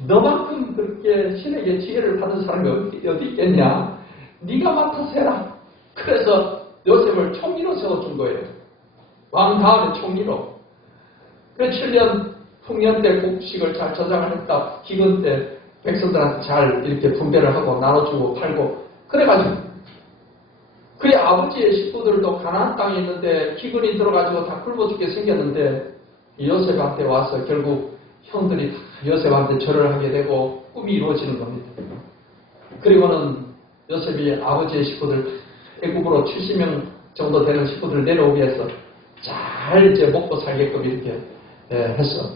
너만큼 그렇게 신에게 지혜를 받은 사람이 어디 있겠냐? 네가 맡아서 해라. 그래서 요셉을 총리로 세워준 거예요. 왕 다음에 총리로. 그래서 7년 풍년 때 곡식을 잘 저장을 했다. 기근 때 백성들한테 잘 이렇게 분배를 하고 나눠주고 팔고 그래가지고 그의 아버지의 식구들도 가나안 땅에 있는데 기근이 들어가지고 다 굶어 죽게 생겼는데 요셉한테 와서 결국 형들이 다 요셉한테 절을 하게 되고 꿈이 이루어지는 겁니다. 그리고는 요셉이 아버지의 식구들 애굽으로 70명 정도 되는 식구들 내려오기 위해서 잘 이제 먹고 살게끔 이렇게 했어.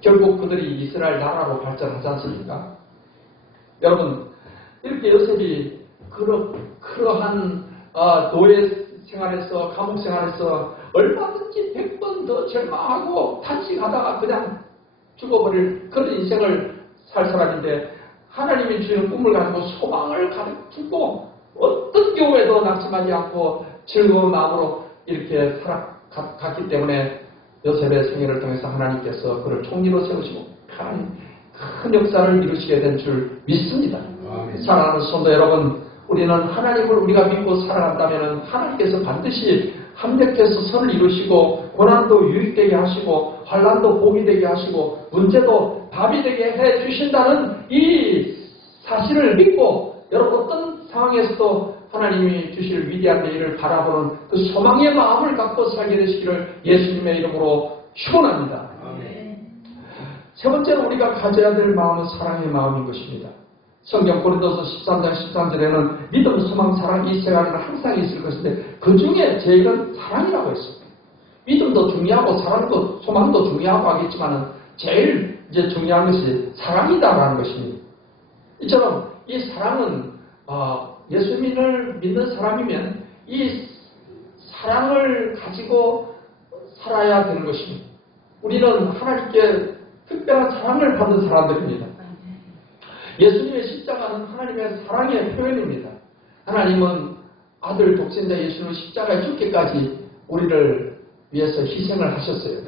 결국 그들이 이스라엘 나라로 발전하지 않습니까? 여러분 이렇게 요셉이 그러한 노예 생활에서 감옥 생활에서 얼마든지 100번 더 절망하고 탄식하다가 그냥 죽어버릴 그런 인생을 살 사람인데 하나님이 주시는 꿈을 가지고 소망을 가지고 어떤 경우에도 낙심하지 않고 즐거운 마음으로 이렇게 살아갔기 때문에 요셉의 생애를 통해서 하나님께서 그를 총리로 세우시고 큰 역사를 이루시게 된 줄 믿습니다. 사랑하는 성도 여러분, 우리는 하나님을 우리가 믿고 살아간다면 하나님께서 반드시 합력해서 선을 이루시고 고난도 유익되게 하시고 환난도 복이 되게 하시고 문제도 답이 되게 해주신다는 이 사실을 믿고 여러분 어떤 상황에서도 하나님이 주실 위대한 내일을 바라보는 그 소망의 마음을 갖고 살게 되시기를 예수님의 이름으로 축원합니다. 세 번째로 우리가 가져야 될 마음은 사랑의 마음인 것입니다. 성경 고린도서 13장 13절에는 믿음, 소망, 사랑 이 세 가지는 항상 있을 것인데 그 중에 제일은 사랑이라고 했습니다. 믿음도 중요하고 사랑도 소망도 중요하고 하겠지만은 제일 이제 중요한 것이 사랑이다라는 것입니다. 이처럼 이 사랑은 예수님을 믿는 사람이면 이 사랑을 가지고 살아야 되는 것입니다. 우리는 하나님께 특별한 사랑을 받은 사람들입니다. 예수님의 십자가는 하나님의 사랑의 표현입니다. 하나님은 아들 독생자 예수를 십자가에 죽기까지 우리를 위해서 희생을 하셨어요.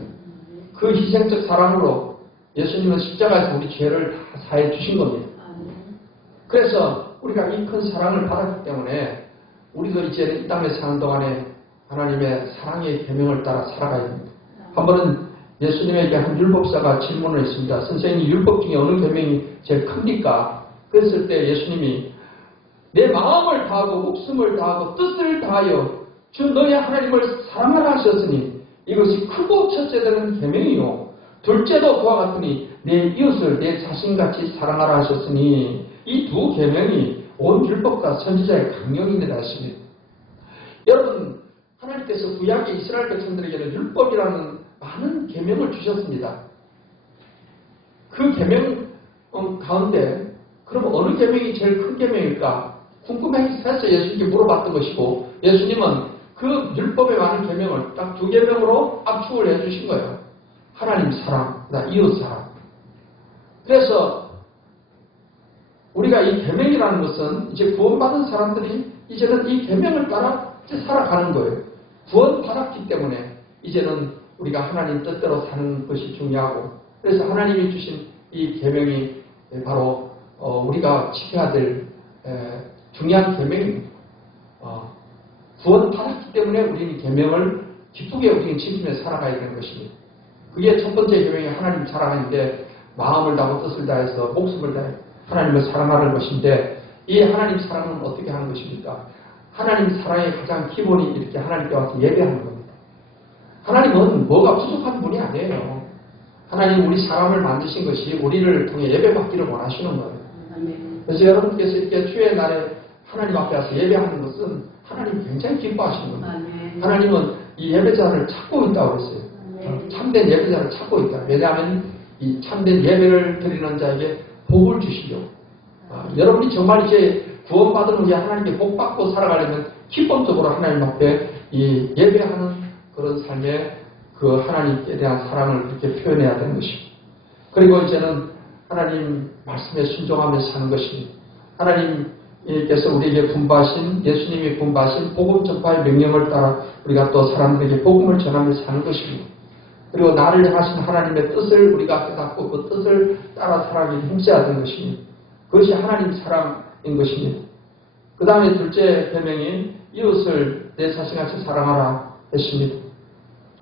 그 희생적 사랑으로 예수님은 십자가에서 우리 죄를 다 사해 주신 겁니다. 그래서 우리가 이 큰 사랑을 받았기 때문에 우리도 이제 이 땅에 사는 동안에 하나님의 사랑의 계명을 따라 살아가야 됩니다. 한 번은 예수님에게 한 율법사가 질문을 했습니다. 선생님, 율법 중에 어느 계명이 제일 큽니까? 그랬을 때 예수님이 내 마음을 다하고 목숨을 다하고 뜻을 다하여 주 너의 하나님을 사랑하라 하셨으니 이것이 크고 첫째 되는 계명이요. 둘째도 그와 같으니 내 이웃을 내 자신같이 사랑하라 하셨으니 이 두 계명이 온 율법과 선지자의 강령입니다 하십니다. 여러분, 하나님께서 구약의 이스라엘 백성들에게는 율법이라는 많은 계명을 주셨습니다. 그 계명 가운데 그럼 어느 계명이 제일 큰 계명일까? 궁금해서 예수님께 물어봤던 것이고 예수님은 그 율법에 많은 계명을 딱 두 계명으로 압축을 해주신 거예요. 하나님 사랑, 이웃 사랑. 그래서 우리가 이 계명이라는 것은 이제 구원받은 사람들이 이제는 이 계명을 따라 살아가는 거예요. 구원받았기 때문에 이제는 우리가 하나님 뜻대로 사는 것이 중요하고 그래서 하나님이 주신 이 계명이 바로 우리가 지켜야 될 중요한 계명입니다. 구원받았기 때문에 우리는 계명을 기쁘게 우리는 지키며 살아가야 되는 것입니다. 그게 첫 번째 계명이 하나님 사랑하는데 마음을 다하고 뜻을 다해서 목숨을 다해 하나님을 사랑하는 것인데 이 하나님 사랑은 어떻게 하는 것입니까? 하나님 사랑의 가장 기본이 이렇게 하나님께 와서 예배하는 겁니다. 하나님은 뭐가 부족한 분이 아니에요. 하나님 우리 사람을 만드신 것이 우리를 통해 예배받기를 원하시는 거예요. 그래서 여러분께서 이렇게 주의 날에 하나님 앞에 와서 예배하는 것은 하나님 굉장히 기뻐하시는 겁니다. 하나님은 이 예배자를 찾고 있다고 했어요. 참된 예배자를 찾고 있다. 왜냐하면 이 참된 예배를 드리는 자에게 복을 주시려고. 여러분이 정말 이제 구원받은 후에 하나님께 복 받고 살아가려면 기본적으로 하나님 앞에 이 예배하는 그런 삶의 그 하나님께 대한 사랑을 그렇게 표현해야 되는 것입니다. 그리고 이제는 하나님 말씀에 순종하면서 사는 것입니다. 하나님께서 우리에게 분부하신, 예수님이 분부하신 복음 전파의 명령을 따라 우리가 또 사람들에게 복음을 전하면서 사는 것입니다. 그리고 나를 향하신 하나님의 뜻을 우리가 깨닫고 그 뜻을 따라 살아가기 힘써야 되는 것입니다. 그것이 하나님 사랑인 것입니다. 그 다음에 둘째 계명인 이웃을 내 자신같이 사랑하라 했습니다.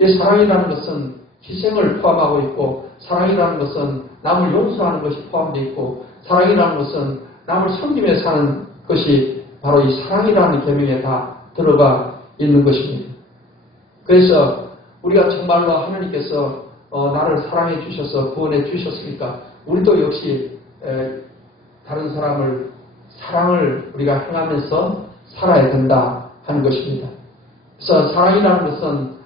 이 사랑이라는 것은 희생을 포함하고 있고, 사랑이라는 것은 남을 용서하는 것이 포함되어 있고, 사랑이라는 것은 남을 섬기며 사는 것이 바로 이 사랑이라는 계명에 다 들어가 있는 것입니다. 그래서 우리가 정말로 하나님께서 나를 사랑해 주셔서 구원해 주셨으니까 우리도 역시 다른 사람을 사랑을 우리가 행하면서 살아야 된다 하는 것입니다. 그래서 사랑이라는 것은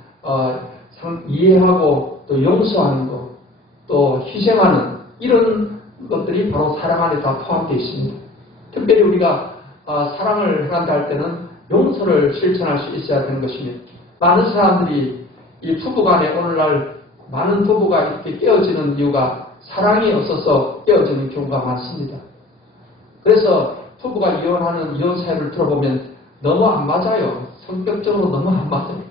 이해하고 또 용서하는 것, 또 희생하는 이런 것들이 바로 사랑 안에 다 포함되어 있습니다. 특별히 우리가 사랑을 행한다 할 때는 용서를 실천할 수 있어야 되는 것입니다. 많은 사람들이 이 부부간에 오늘날 많은 부부가 이렇게 깨어지는 이유가 사랑이 없어서 깨어지는 경우가 많습니다. 그래서 부부가 이혼하는 이혼 사유를 들어보면 너무 안 맞아요. 성격적으로 너무 안 맞아요.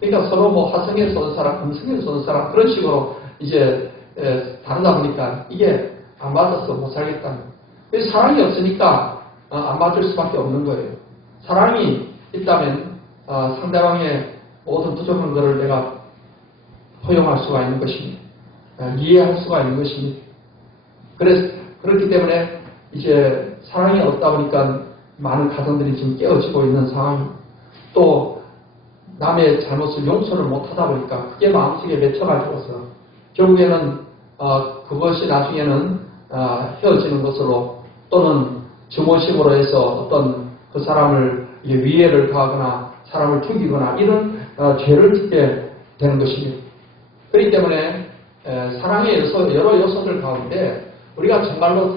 그러니까 서로 화성에서 온 사람, 금성에서 온 사람 그런 식으로 이제 다르다 보니까 이게 안 맞아서 못 살겠다는 거예요. 사랑이 없으니까 안 맞을 수밖에 없는 거예요. 사랑이 있다면 상대방의 모든 부족한 것을 내가 허용할 수가 있는 것입니다. 이해할 수가 있는 것입니다. 그렇기 때문에 이제 사랑이 없다 보니까 많은 가정들이 지금 깨어지고 있는 상황, 또 남의 잘못을 용서를 못하다 보니까 그게 마음속에 맺혀가지고서 결국에는 그것이 나중에는 헤어지는 것으로 또는 증오심으로 해서 어떤 그 사람을 위해를 가하거나 사람을 죽이거나 이런 죄를 짓게 되는 것입니다. 그렇기 때문에 사랑의 여러 요소들 가운데 우리가 정말로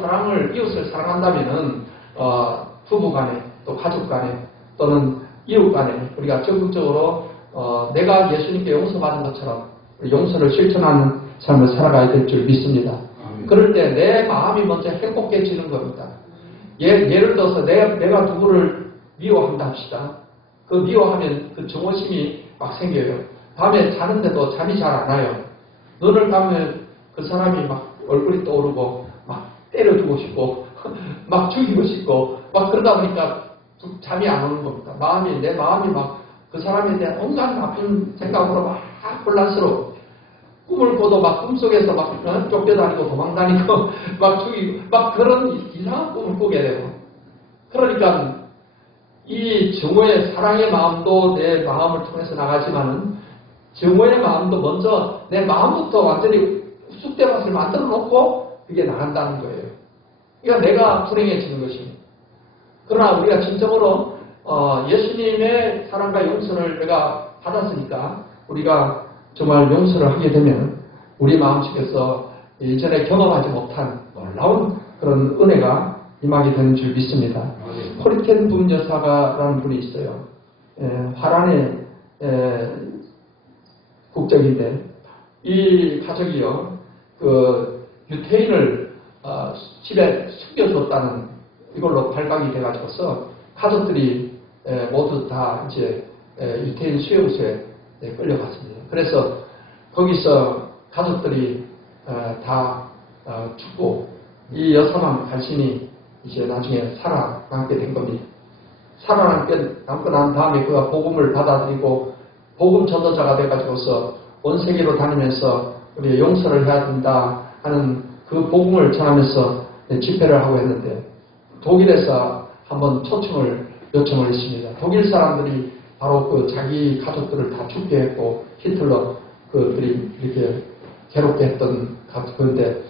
이웃을 사랑한다면은 부부 간에 또 가족 간에 또는 이웃 간에 우리가 적극적으로 내가 예수님께 용서받은 것처럼 용서를 실천하는 삶을 살아가야 될 줄 믿습니다. 그럴 때 내 마음이 먼저 행복해지는 겁니다. 예를 들어서 내가 누구를 미워한다 합시다. 그 미워하면 그 증오심이 막 생겨요. 밤에 자는데도 잠이 잘 안 와요. 눈을 감으면 그 사람이 막 얼굴이 떠오르고 막 때려주고 싶고 막 죽이고 싶고 막 그러다 보니까 잠이 안 오는 겁니다. 내 마음이 막 그 사람에 대한 온갖 나쁜 생각으로 막 혼란스러워. 꿈을 꿔도 막 꿈속에서 막 쫓겨다니고 도망다니고 막 죽이고 막 그런 이상한 꿈을 꾸게 되고. 그러니까 이 증오의 사랑의 마음도 내 마음을 통해서 나가지만은 증오의 마음도 먼저 내 마음부터 완전히 쑥대 밭을 만들어 놓고 그게 나간다는 거예요. 그러니까 내가 불행해지는 것입니다. 그러나 우리가 진정으로 예수님의 사랑과 용서를 내가 받았으니까 우리가 정말 용서를 하게 되면 우리 마음속에서 이전에 경험하지 못한 놀라운 그런 은혜가 임하게 되는 줄 믿습니다. 코리텐 붐 여사가라는 분이 있어요. 화란의 국적인데 이 가족이요 유태인을 집에 숨겨줬다는 이걸로 발각이 돼가지고서 가족들이 모두 다 이제 유태인 수용소에 끌려갔습니다. 그래서 거기서 가족들이 다 죽고 이 여사만 간신히 이제 나중에 살아남게 된 겁니다. 살아남고 난 다음에 그가 복음을 받아들이고 복음 전도자가 돼가지고서 온 세계로 다니면서 우리 용서를 해야 된다 하는 그 복음을 전하면서 집회를 하고 했는데 독일에서 한번 요청을 했습니다. 독일 사람들이 바로 그 자기 가족들을 다 죽게 했고 히틀러 그들이 이렇게 괴롭게 했던 건데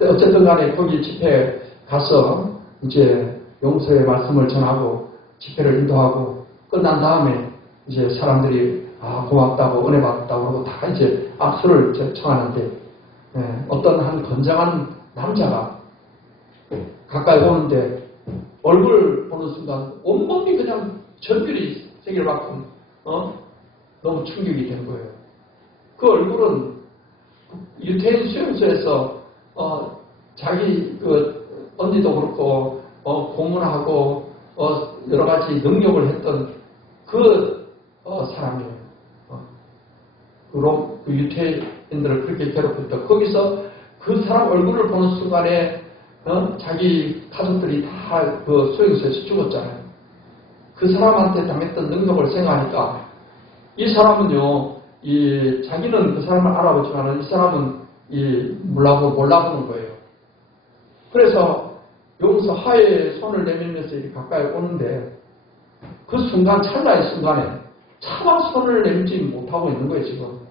어쨌든 간에 거기 집회에 가서 이제 용서의 말씀을 전하고 집회를 인도하고 끝난 다음에 이제 사람들이 고맙다고 은혜 받았다고 하고 다 이제 악수를 청하는데 어떤 한 건장한 남자가 가까이 오는데 얼굴 보는 순간 온몸이 그냥 전율이 생길 만큼 너무 충격이 된 거예요. 그 얼굴은 유태인 수용소에서 자기 그 언니도 그렇고 고문하고 여러 가지 능력을 했던 그 사람이에요. 그 유태인들을 그렇게 괴롭혔다. 거기서 그 사람 얼굴을 보는 순간에 자기 가족들이 다 그 수용소에서 죽었잖아요. 그 사람한테 당했던 능력을 생각하니까 이 사람은요, 자기는 그 사람을 알아보지만 이 사람은 몰라보는 거예요. 그래서 여기서 하에 손을 내밀면서 이렇게 가까이 오는데 그 순간, 찰나의 순간에 차마 손을 내밀지 못하고 있는 거예요, 지금.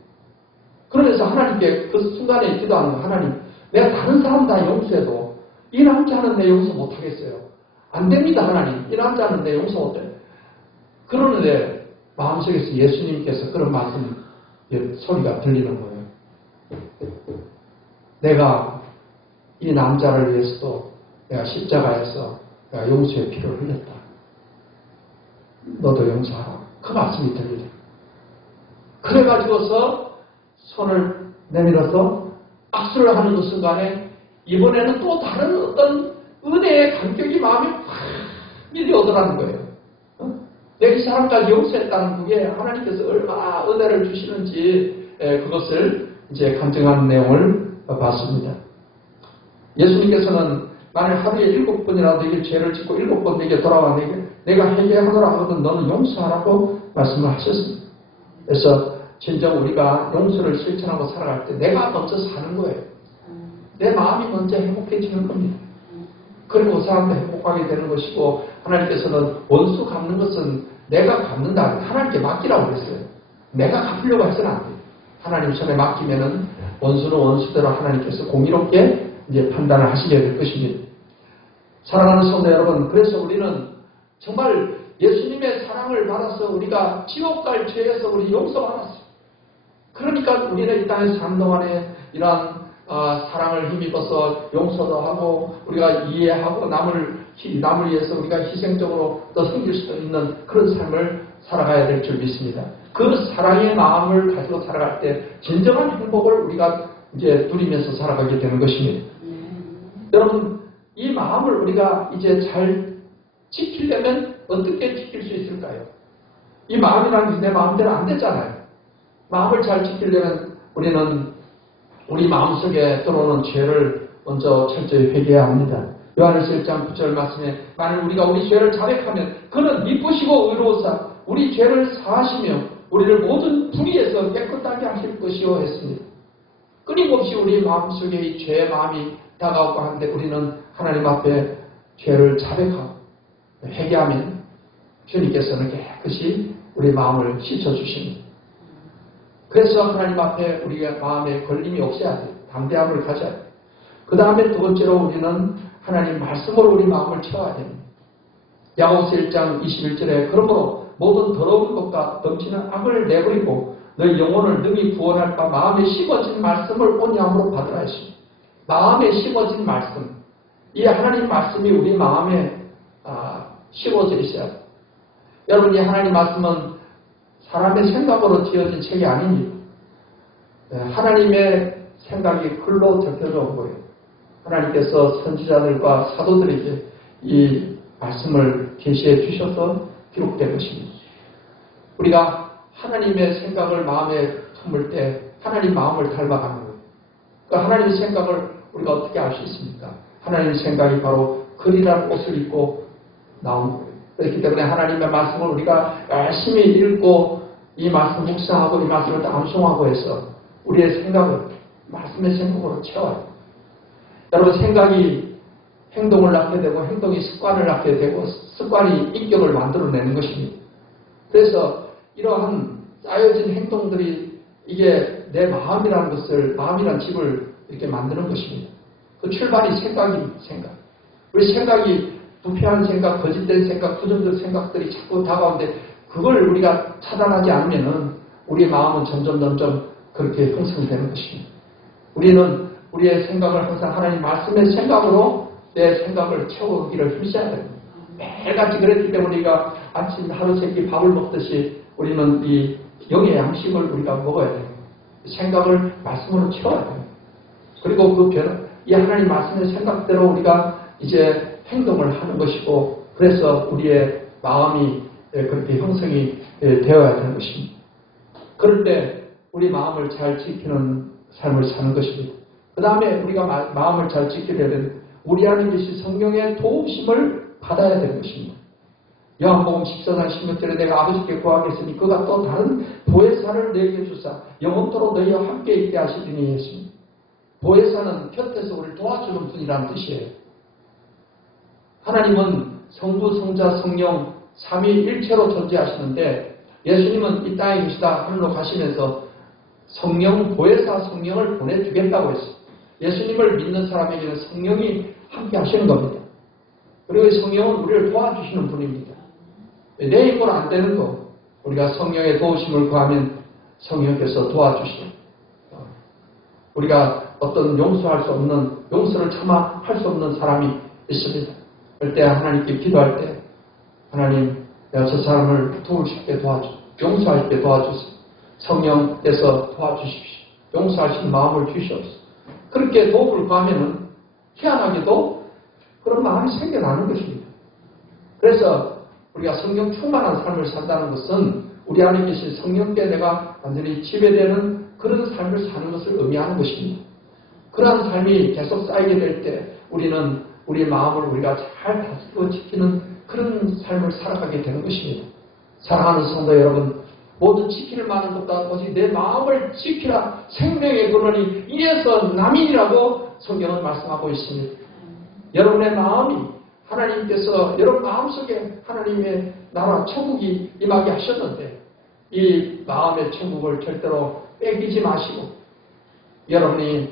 그러면서 하나님께 그 순간에 기도하는 거, 하나님, 내가 다른 사람 다 용서해도 이 남자는 내 용서 못하겠어요. 안 됩니다, 하나님. 이 남자는 내 용서 못해. 그러는데 마음속에서 예수님께서 그런 말씀, 소리가 들리는 거예요. 내가 이 남자를 위해서도 내가 십자가에서 내가 용서의 피를 흘렸다. 너도 용서하라. 그 말씀이 들리죠. 그래가지고서 손을 내밀어서 악수를 하는 그 순간에 이번에는 또 다른 어떤 은혜의 감격이 마음에 확 밀려오더라는 거예요. 내가 이 사람까지 용서했다는 그게 하나님께서 얼마나 은혜를 주시는지 그것을 이제 간증하는 내용을 봤습니다. 예수님께서는 만일 하루에 7번이라도 내게 죄를 짓고 7번 내게 돌아와 내가 회개하노라 하거든 너는 용서하라고 말씀을 하셨습니다. 그래서 진정 우리가 용서를 실천하고 살아갈 때 내가 먼저 사는 거예요. 내 마음이 먼저 행복해지는 겁니다. 그리고 그 사람도 행복하게 되는 것이고 하나님께서는 원수 갚는 것은 내가 갚는다. 하나님께 맡기라고 그랬어요. 내가 갚으려고 해서는 안 돼요. 하나님 손에 맡기면은 원수는 원수대로 하나님께서 공의롭게 이제 판단을 하시게 될 것입니다. 사랑하는 성도 여러분, 그래서 우리는 정말 예수님의 사랑을 받아서 우리가 지옥 갈 죄에서 우리 용서받았어요. 그러니까 우리는 이 땅에서 사는 동안에 이러한 사랑을 힘입어서 용서도 하고 우리가 이해하고 남을 위해서 우리가 희생적으로 또 섬길 수도 있는 그런 삶을 살아가야 될 줄 믿습니다. 그 사랑의 마음을 가지고 살아갈 때 진정한 행복을 우리가 이제 누리면서 살아가게 되는 것입니다. 여러분, 이 마음을 우리가 이제 잘 지키려면 어떻게 지킬 수 있을까요? 이 마음이라는 게 내 마음대로 안 되잖아요. 마음을 잘 지키려면 우리는 우리 마음속에 들어오는 죄를 먼저 철저히 회개해야 합니다. 요한일서 1장 9절 말씀에 만일 우리가 우리 죄를 자백하면 그는 미쁘시고 의로우사 우리 죄를 사하시며 우리를 모든 불의에서 깨끗하게 하실 것이요 했습니다. 끊임없이 우리 마음속에 이 죄의 마음이 다가오고 하는데 우리는 하나님 앞에 죄를 자백하고 회개하면 주님께서는 깨끗이 우리 마음을 씻어주십니다. 그래서 하나님 앞에 우리가 마음에 걸림이 없어야 돼요. 담대함을 가져야 돼요. 그 다음에 두 번째로 우리는 하나님 말씀으로 우리 마음을 채워야 됩니다. 야고보서 1장 21절에 그러므로 모든 더러운 것과 넘치는 악을 내버리고 너희 영혼을 능히 구원할 바 마음에 심어진 말씀을 온유함으로 받으라 했습니다. 마음에 심어진 말씀. 이 하나님 말씀이 우리 마음에 심어져 있어야 돼요. 여러분, 이 하나님 말씀은 사람의 생각으로 지어진 책이 아닙니다. 하나님의 생각이 글로 적혀져 온 거예요. 하나님께서 선지자들과 사도들에게 이 말씀을 계시해 주셔서 기록된 것입니다. 우리가 하나님의 생각을 마음에 품을 때 하나님 마음을 닮아가는 거예요. 그 하나님의 생각을 우리가 어떻게 알 수 있습니까? 하나님의 생각이 바로 글이라는 옷을 입고 나온 거예요. 그렇기 때문에 하나님의 말씀을 우리가 열심히 읽고 이 말씀 묵상하고 이 말씀을 암송하고 해서 우리의 생각을 말씀의 생각으로 채워요. 여러분, 생각이 행동을 낳게 되고 행동이 습관을 낳게 되고 습관이 인격을 만들어내는 것입니다. 그래서 이러한 쌓여진 행동들이 이게 내 마음이라는 것을, 마음이라는 집을 이렇게 만드는 것입니다. 그 출발이 생각입니다. 생각. 우리 생각이 부패한 생각, 거짓된 생각, 부정적 생각들이 자꾸 다가오는데 그걸 우리가 차단하지 않으면은 우리 마음은 점점 그렇게 형성되는 것입니다. 우리는 우리의 생각을 항상 하나님 말씀의 생각으로 내 생각을 채우기를 힘써야 됩니다. 매일같이 그랬기 때문에 우리가 아침 하루 세끼 밥을 먹듯이 우리는 이 영의 양식을 우리가 먹어야 돼요. 생각을 말씀으로 채워야 돼요. 그리고 이 하나님 말씀의 생각대로 우리가 이제 행동을 하는 것이고, 그래서 우리의 마음이 그렇게 형성이 되어야 되는 것입니다. 그럴 때 우리 마음을 잘 지키는 삶을 사는 것입니다. 그 다음에 우리가 마음을 잘 지키려면 우리 안에 계신 성령의 도우심을 받아야 되는 것입니다. 요한복음 14장 16절에 내가 아버지께 구하겠으니 그가 또 다른 보혜사를 너희에게 주사 영원토록 너희와 함께 있게 하시리니 했습니다. 보혜사는 곁에서 우리를 도와주는 분이라는 뜻이에요. 하나님은 성부, 성자, 성령 삼위일체로 존재하시는데 예수님은 이 땅에 계시다 하늘로 가시면서 성령, 보혜사 성령을 보내주겠다고 했어요. 예수님을 믿는 사람에게는 성령이 함께 하시는 겁니다. 그리고 성령은 우리를 도와주시는 분입니다. 내 힘으로 안 되는 거, 우리가 성령의 도우심을 구하면 성령께서 도와주시죠. 우리가 어떤 용서할 수 없는, 용서를 차마 할 수 없는 사람이 있습니다. 그럴 때 하나님께 기도할 때 하나님, 내가 저 사람을 도울 수 있게 도와줘, 용서할 때 도와주세요. 성령께서 도와주십시오. 용서하시는 마음을 주시옵소서. 그렇게 도움을 구하면은 희한하게도 그런 마음이 생겨나는 것입니다. 그래서 우리가 성령 충만한 삶을 산다는 것은 우리 안에 계신 성령께 내가 완전히 지배되는 그런 삶을 사는 것을 의미하는 것입니다. 그러한 삶이 계속 쌓이게 될 때 우리는 우리 마음을 우리가 잘 다스리고 지키는 그런 삶을 살아가게 되는 것입니다. 사랑하는 성도 여러분, 모든 지킬 만한 것보다 오직 내 마음을 지키라 생명의 근원이 이에서 남이라고 성경은 말씀하고 있습니다. 여러분의 마음이 하나님께서 여러분 마음속에 하나님의 나라 천국이 임하게 하셨는데 이 마음의 천국을 절대로 빼기지 마시고 여러분이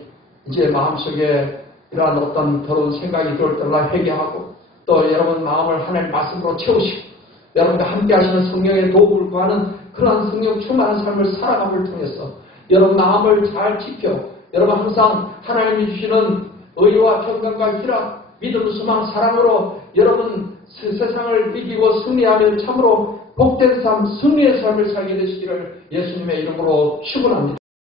이제 마음속에 이러한 어떤 더러운 생각이 들을 때마다 회개하고 또 여러분 마음을 하나님 말씀으로 채우시고 여러분과 함께 하시는 성령의 도움을 구하는 그러한 성령 충만한 삶을 살아감을 통해서 여러분 마음을 잘 지켜 여러분 항상 하나님이 주시는 의와 평강과 희락, 믿음, 소망, 사랑으로 여러분 세상을 이기고 승리하며 참으로 복된 삶, 승리의 삶을 살게 되시기를 예수님의 이름으로 축원합니다.